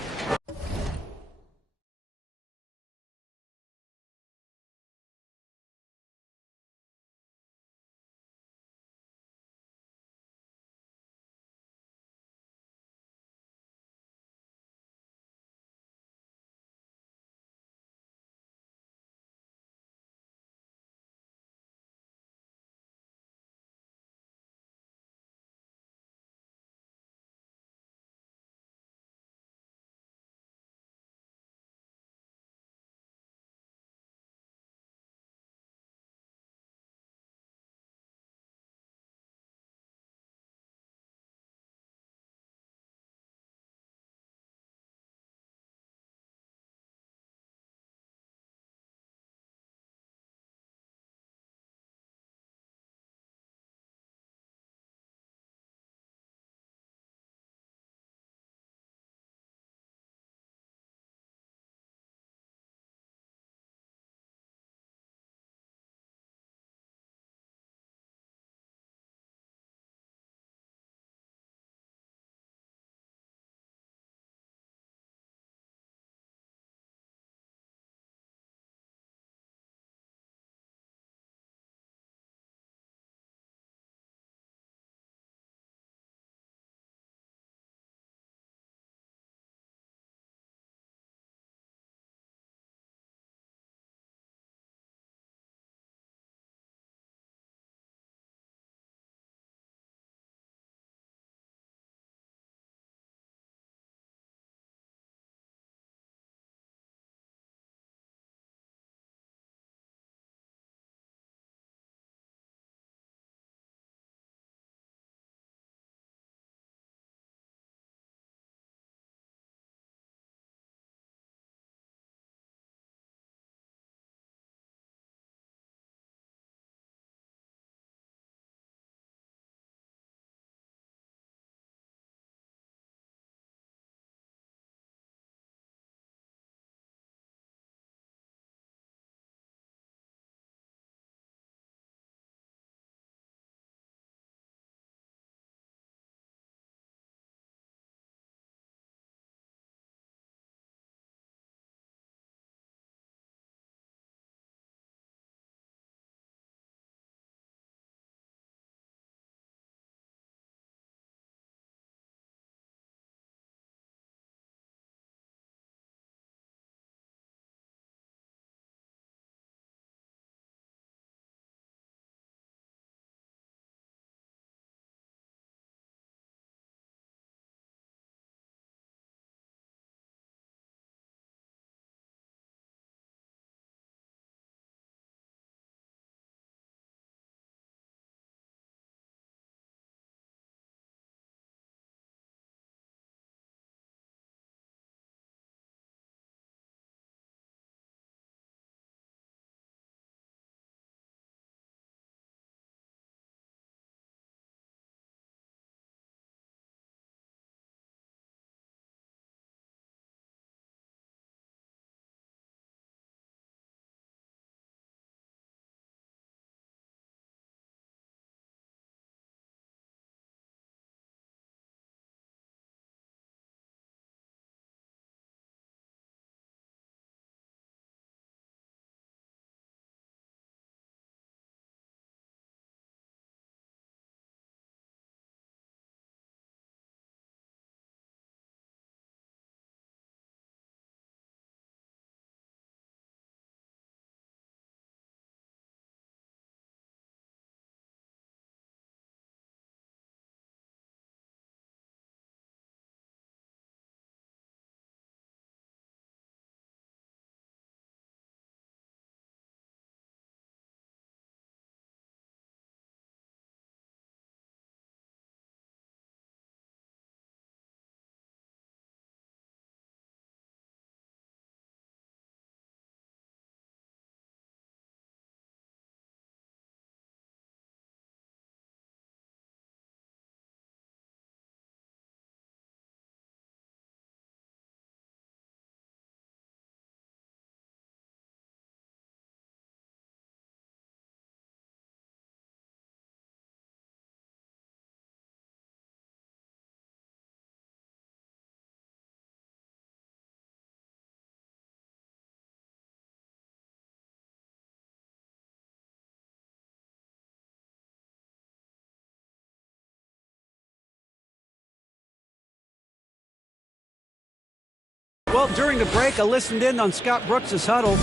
Well, during the break, I listened in on Scott Brooks' huddle.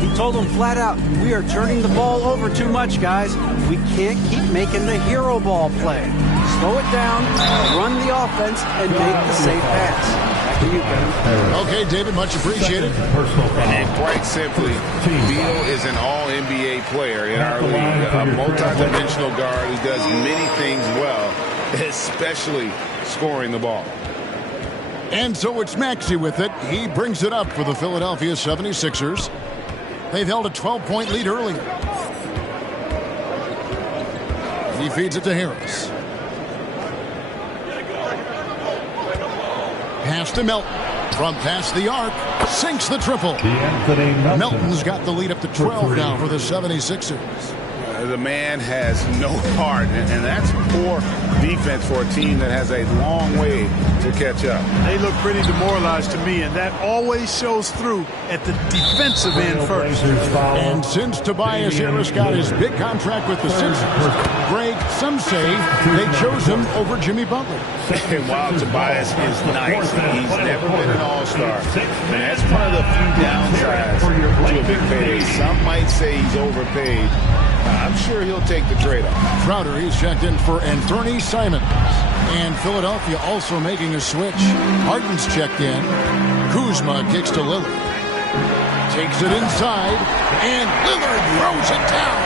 He told them flat out, we are turning the ball over too much, guys. We can't keep making the hero ball play. Slow it down, run the offense, and make the safe pass. Back to you, Kevin. Okay, David, much appreciated. And quite simply, Beal is an all-NBA player in our league, a multi-dimensional guard who does many things well, especially scoring the ball. And so it's Maxey with it. He brings it up for the Philadelphia 76ers. They've held a 12-point lead early. He feeds it to Harris. Pass to Melton. From past the arc. Sinks the triple. Melton's got the lead up to 12 now for the 76ers. The man has no heart, and that's poor defense for a team that has a long way to catch up. They look pretty demoralized to me, and that always shows through at the defensive end first. And since Tobias Harris got his big contract with the Sixers, Greg, some say they chose him over Jimmy Butler. And while Tobias is nice, he's never been an all-star. And that's one of the few downsides to a big payday. Some might say he's overpaid. I'm sure he'll take the trade-off. Crowder, he's checked in for Anthony Simons. And Philadelphia also making a switch. Harden's checked in. Kuzma kicks to Lillard. Takes it inside. And Lillard throws it down.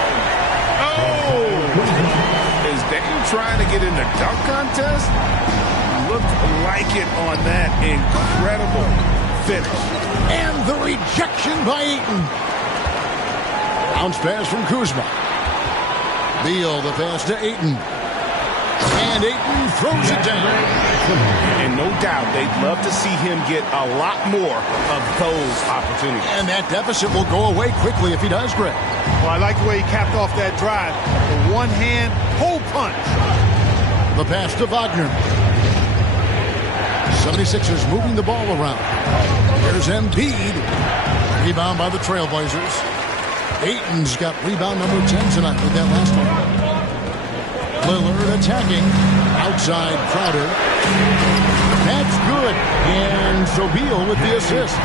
Oh! Is Dame trying to get in the dunk contest? Looked like it on that incredible finish. And the rejection by Ayton. Bounce pass from Kuzma. Beal the pass to Ayton. And Ayton throws it down. And no doubt they'd love to see him get a lot more of those opportunities. And that deficit will go away quickly if he does, Greg. Well, I like the way he capped off that drive. The one-hand hole punch. The pass to Wagner. 76ers moving the ball around. Here's Embiid. Rebound by the Trailblazers. Ayton's got rebound number 10 tonight with that last one. Lillard attacking. Outside Crowder. That's good. And so Beal with the assist.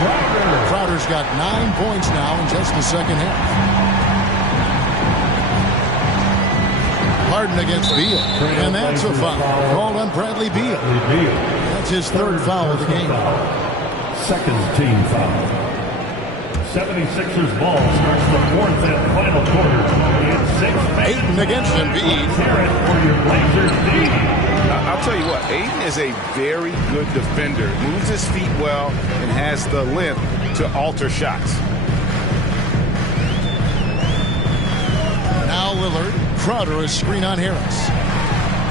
Crowder's got 9 points now in just the second half. Harden against Beal. And that's a foul called on Bradley Beal. That's his third foul of the game. Second team foul. 76ers ball starts the fourth and final quarter. Ayton against Embiid. For your Blazers lead. I'll tell you what, Ayton is a very good defender. Moves his feet well and has the length to alter shots. Now Lillard. Crowder is screen on Harris.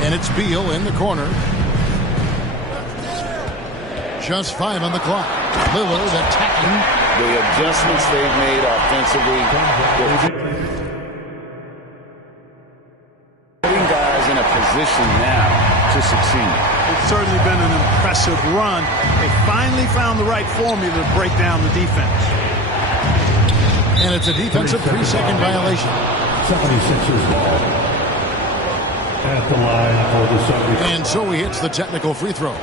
And it's Beal in the corner. Just 5 on the clock. Lillard attacking. The adjustments they've made offensively. Putting guys in a position now to succeed. It's certainly been an impressive run. They finally found the right formula to break down the defense. And it's a defensive 3-second violation. 76ers ball. At the line for the 76ers. And so he hits the technical free throw.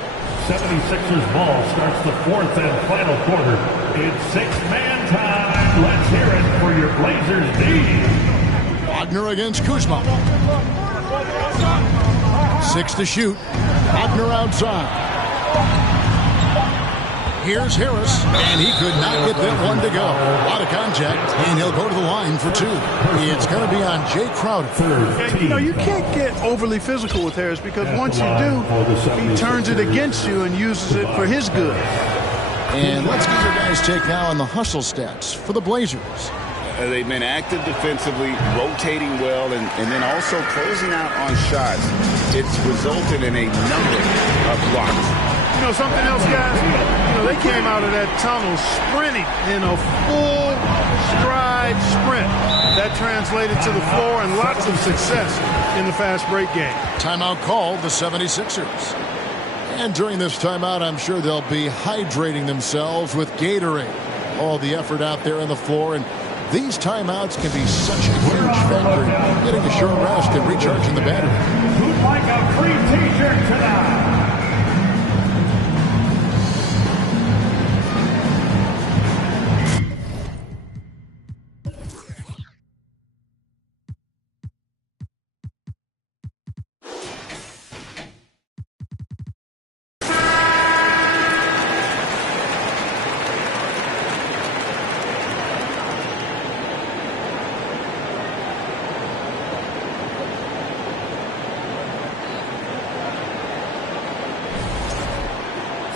76ers ball starts the fourth and final quarter. It's six-man time. Let's hear it for your Blazers D. Wagner against Kuzma. 6 to shoot. Wagner outside. Here's Harris, and he could not get that one to go. A lot of contact, and he'll go to the line for 2. It's going to be on Jay Crowder. You know, you can't get overly physical with Harris because once you do, he turns it against you and uses it for his good. And let's get your guys' take now on the hustle stats for the Blazers. They've been active defensively, rotating well, and then also closing out on shots. It's resulted in a number of blocks. You know something else, guys? You know, they came out of that tunnel sprinting in a full stride sprint. That translated to the floor and lots of success in the fast break game. Timeout called the 76ers. And during this timeout, I'm sure they'll be hydrating themselves with Gatorade. All the effort out there on the floor, and these timeouts can be such a huge factor in getting a short rest and recharging the battery. Who'd like a free t-shirt tonight?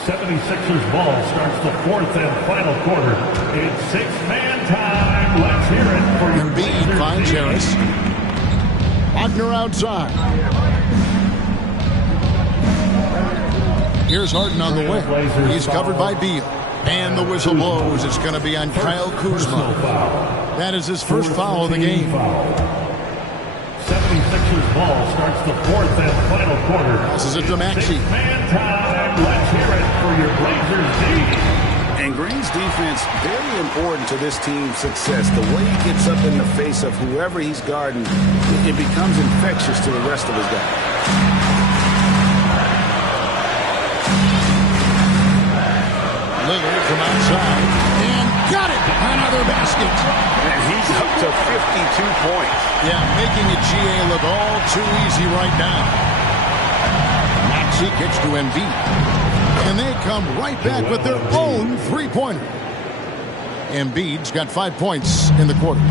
76ers ball starts the fourth and final quarter. It's six-man time. Let's hear it for your Embiid finds Harris. Wagner outside. Here's Harden on the wing. He's covered by Beal. And the whistle blows. It's going to be on Kyle Kuzma. That is his first foul of the game. 76ers ball starts the fourth and final quarter. Passes it to Maxey. Man time. Let's hear it for your Blazers D. And Green's defense, very important to this team's success. The way he gets up in the face of whoever he's guarding, it becomes infectious to the rest of his guys. Lillard from outside. And got it! Another basket. And he's up to 52 points. Yeah, making a GA look all too easy right now. Maxey kicks to Embiid. And they come right back with their own three-pointer. Embiid's got 5 points in the quarter.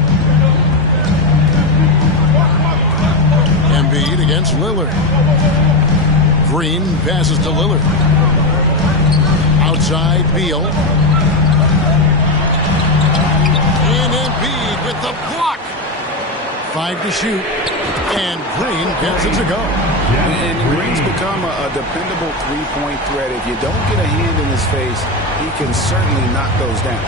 Embiid against Lillard. Green passes to Lillard. Outside Beal. And Embiid with the block. 5 to shoot. And Green gets it to go. And Green's become a dependable three-point threat. If you don't get a hand in his face, he can certainly knock those down.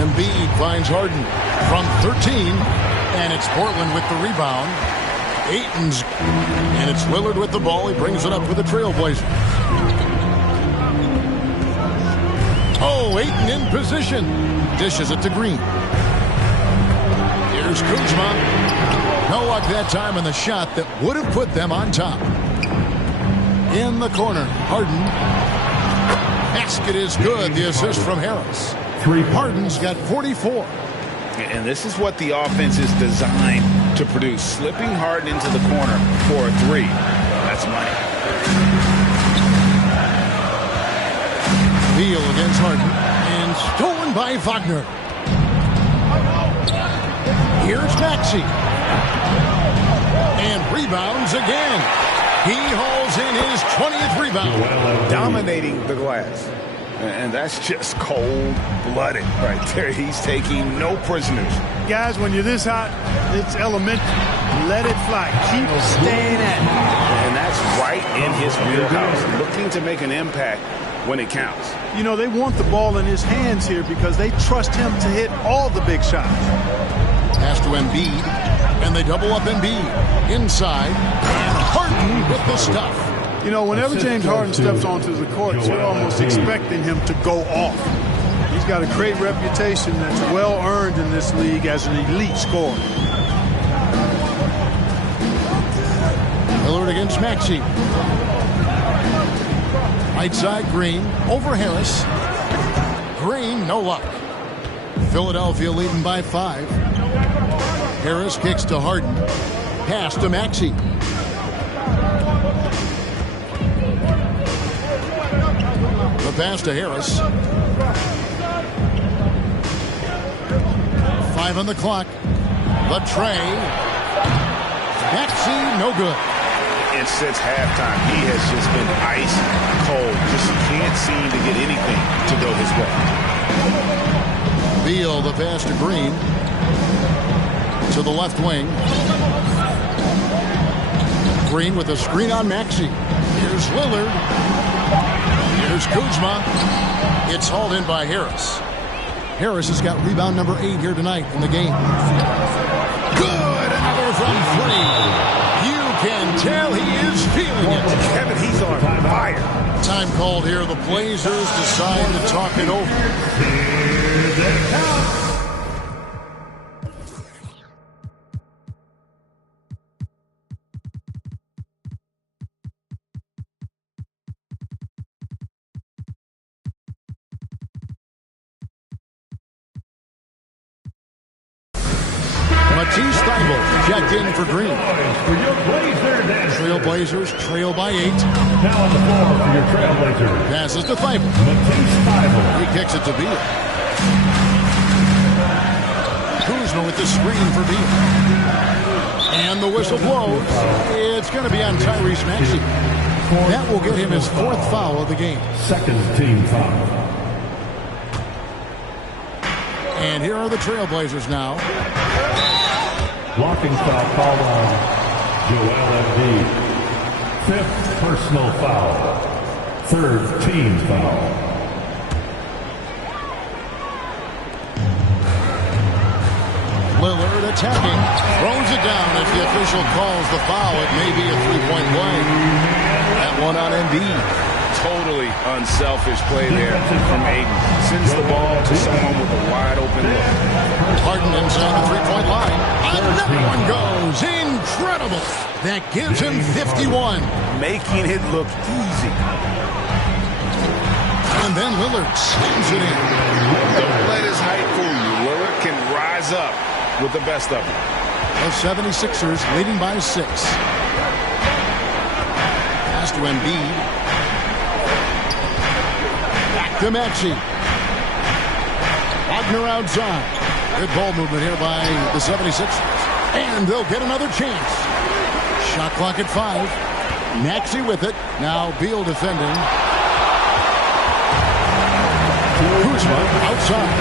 Embiid finds Harden from 13. And it's Portland with the rebound. Ayton's. And it's Lillard with the ball. He brings it up for the Trailblazers. Oh, Ayton in position. Dishes it to Green. Here's Kuzma. No luck that time on the shot that would have put them on top. In the corner, Harden. Basket is good. The assist from Harris. Harden's got 44. And this is what the offense is designed to produce. Slipping Harden into the corner for a three. That's money. Beal against Harden. And stolen by Wagner. Here's Maxey. And rebounds again. He hauls in his 20th rebound. Dominating the glass. And that's just cold-blooded right there. He's taking no prisoners. Guys, when you're this hot, it's elementary. Let it fly. Keep staying at it. And that's right in his wheelhouse. Looking to make an impact when it counts. You know, they want the ball in his hands here because they trust him to hit all the big shots. Pass to Embiid, and they double up Embiid. Inside, and Harden with the stuff. You know, whenever James Harden steps onto the court, you're almost expecting him to go off. He's got a great reputation that's well earned in this league as an elite scorer. Lillard against Maxey. Right side, Green. Over Harris. Green, no luck. Philadelphia leading by 5. Harris kicks to Harden. Pass to Maxey. The pass to Harris. 5 on the clock. The tray. Maxey, no good. And since halftime, he has just been ice cold. Just can't seem to get anything to go his way. Beal, the pass to Green. To the left wing. Green with a screen on Maxey. Here's Lillard. Here's Kuzma. It's hauled in by Harris. Harris has got rebound number 8 here tonight in the game. Good! Another from 3. You can tell he is feeling it. Kevin, he's on fire. Time called here. The Blazers decide to talk it over. Here they come. Matisse Thybulle checked in for Green. Trailblazers trail by 8. Now on the floor for your Trailblazers. Passes to Thybulle. Matisse Thybulle. He kicks it to Beal. Kuzma with the screen for Beal. And the whistle blows. It's going to be on Tyrese Maxey. That will get him his fourth foul of the game. Second team foul. And here are the Trailblazers now. Blocking foul called on Joel Embiid. Fifth personal foul. Third team foul. Lillard attacking, throws it down. If the official calls the foul, it may be a three-point play. That one on Embiid. Totally unselfish play there from Aiden. Sends the ball to someone with a wide open look. Harden inside the three-point line. And that one goes. Incredible. That gives him 51. Making it look easy. And then Lillard slams it in. Don't let his height fool you. Lillard can rise up with the best of them. The 76ers leading by 6. Pass to Embiid. Back to Maxey. Wagner outside. Good ball movement here by the 76ers. And they'll get another chance. Shot clock at 5. Maxey with it. Now Beal defending. Kuzma outside.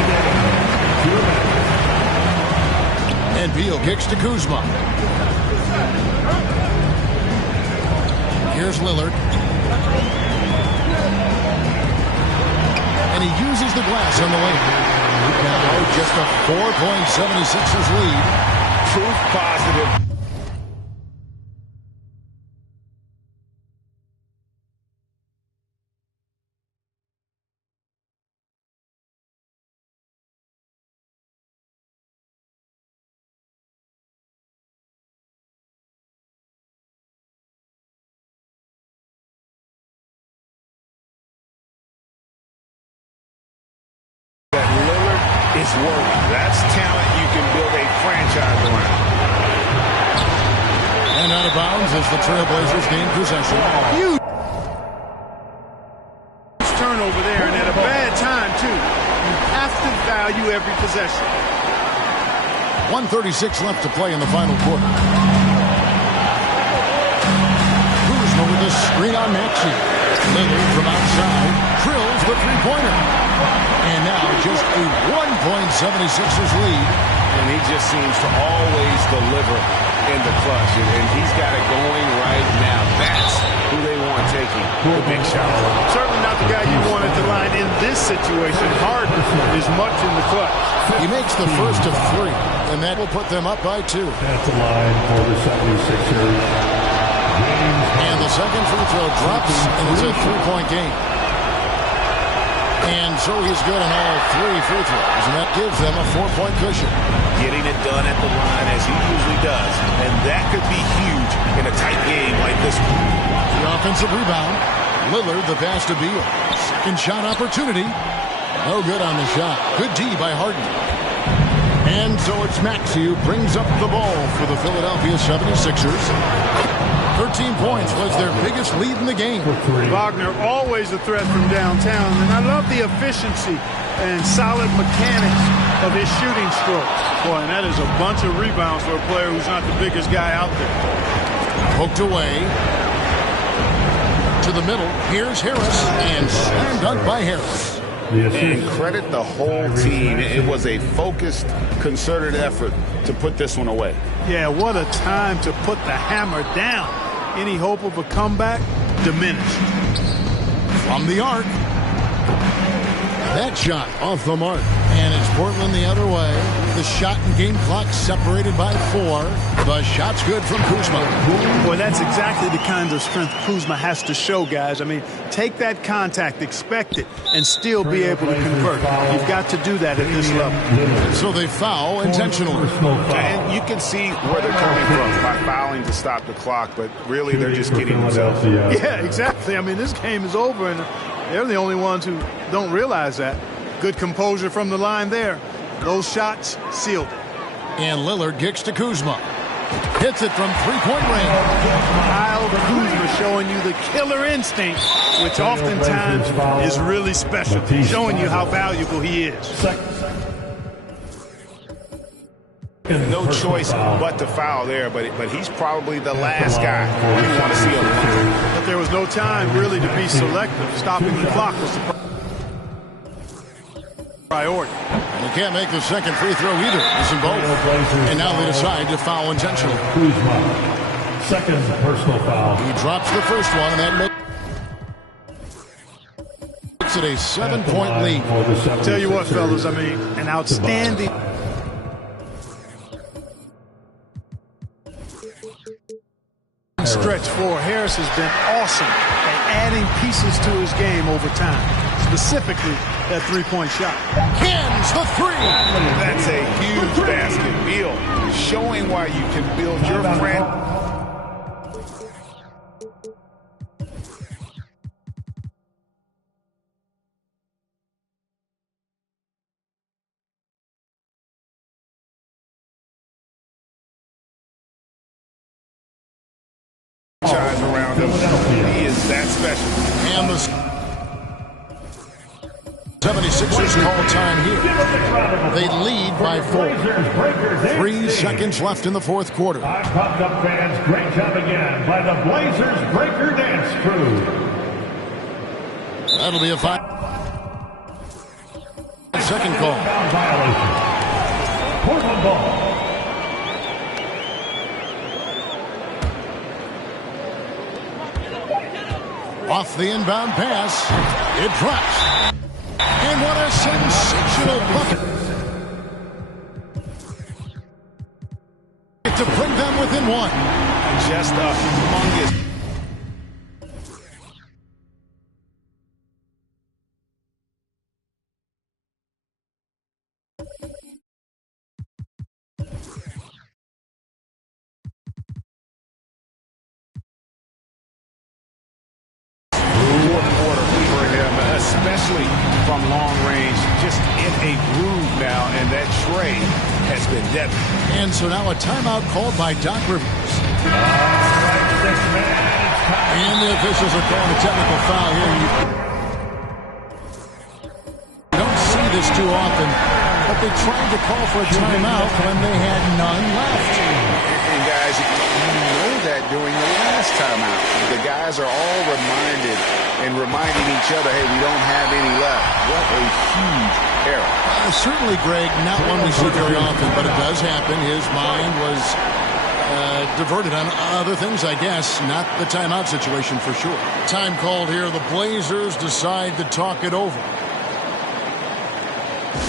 And Beal kicks to Kuzma. Here's Lillard. And he uses the glass on the lane. Now just a 4-point 76ers lead. Proof positive. Is working. That's talent you can build a franchise around. And out of bounds as the Trailblazers gain possession. Huge turnover there, and at a bad time, too. You have to value every possession. 1:36 left to play in the final quarter. Kuzma with a screen on Maxey. Lillard from outside drills the three-pointer. And now just a 1-point 76ers lead. And he just seems to always deliver in the clutch. And he's got it going right now. That's who they want taking the big shot. Certainly not the guy you want at the line in this situation. Harden is much in the clutch. He makes the first of 3, and that will put them up by 2. At the line for the 76ers. And the second free throw drops, and it's a 3-point game. And so he's good on all 3 free throws, and that gives them a 4-point cushion. Getting it done at the line as he usually does, and that could be huge in a tight game like this one. The offensive rebound. Lillard, the pass to Beal. Second shot opportunity. No good on the shot. Good D by Harden. And so it's Maxey who brings up the ball for the Philadelphia 76ers. 13 points was their biggest lead in the game. Wagner always a threat from downtown, and I love the efficiency and solid mechanics of his shooting stroke. Boy, and that is a bunch of rebounds for a player who's not the biggest guy out there. Poked away. To the middle. Here's Harris, and slam dunk by Harris. And credit the whole team. It was a focused, concerted effort to put this one away. Yeah, what a time to put the hammer down. Any hope of a comeback diminished. From the arc. That shot off the mark. And it's Portland the other way. The shot and game clock separated by 4. The shot's good from Kuzma. Boy, that's exactly the kind of strength Kuzma has to show, guys. I mean, take that contact, expect it, and still be able to convert. You've got to do that at this level. So they foul intentionally. And you can see where they're coming from by fouling to stop the clock, but really they're just kidding themselves. Yeah, exactly. I mean, this game is over, and they're the only ones who don't realize that. Good composure from the line there. Those shots sealed it. And Lillard kicks to Kuzma. Hits it from three-point range. Kyle Kuzma showing you the killer instinct, which oftentimes is really special, showing you how valuable he is. No choice but to foul there, but he's probably the last guy you want to see on the floor. there was no time really to be selective. Stopping the clock was the priority. And he can't make the second free throw either. Missing both. And now they decide to foul intentionally. Second personal foul. He drops the first one, and that makes it a 7-point lead. Tell you what, fellas, I mean, an outstanding stretch for Harris has been awesome at adding pieces to his game over time, specifically that three-point shot. Cans the three. That's a huge basket. Beal showing why you can build your friend. Around him. He is that special. And the 76ers call time here. They lead by 4. 3 seconds left in the fourth quarter. Pumped up fans, great job again by the Blazers Breaker Dance crew. That'll be a 5-second call. Violation. Portland ball. Off the inbound pass, it drops. And what a sensational bucket to bring them within 1. Just a humongous. Especially from long range, just in a groove now, and that tray has been deadly. And so now a timeout called by Doc Rivers. And the officials are calling a technical foul here. You don't see this too often, but they tried to call for a timeout when they had none left. And guys, you know that during the last timeout, the guys are all reminded and reminding each other, hey, we don't have any left. What a huge error. Certainly, Greg, not one we see very often, but it does happen. His mind was diverted on other things, I guess, not the timeout situation for sure. Time called here. The Blazers decide to talk it over.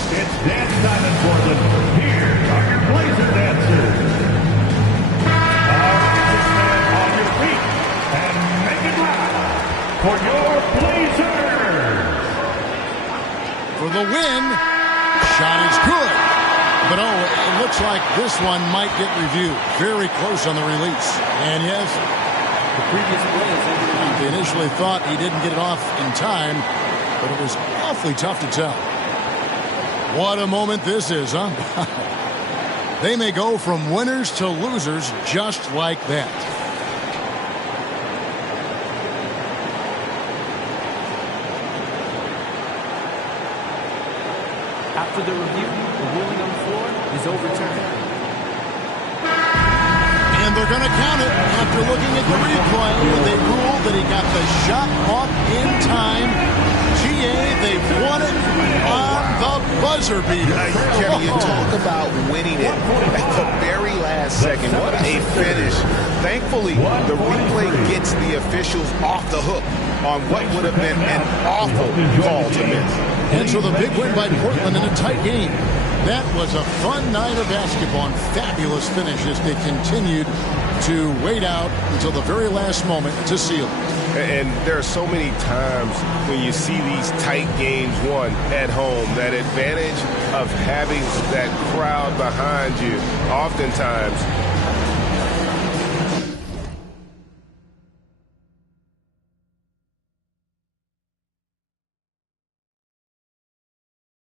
It's dance time in Portland. Here are your Blazer dancers. On your feet and make it loud for your Blazers. For the win, shot is good. But oh, it looks like this one might get reviewed. Very close on the release. And yes, the previous play is they initially thought he didn't get it off in time, but it was awfully tough to tell. What a moment this is, huh? They may go from winners to losers just like that. After the review, the ruling on the floor is overturned. And they're going to count it. After looking at the replay, they ruled that he got the shot off in time. GA, they've won it on the buzzer beater. Kevin, you talk about winning it at the very last second. What a finish. Thankfully, the replay gets the officials off the hook on what would have been an awful call to miss. And so the big win by Portland in a tight game. That was a fun night of basketball and fabulous finish as they continued to wait out until the very last moment to seal it. And there are so many times when you see these tight games won at home, that advantage of having that crowd behind you oftentimes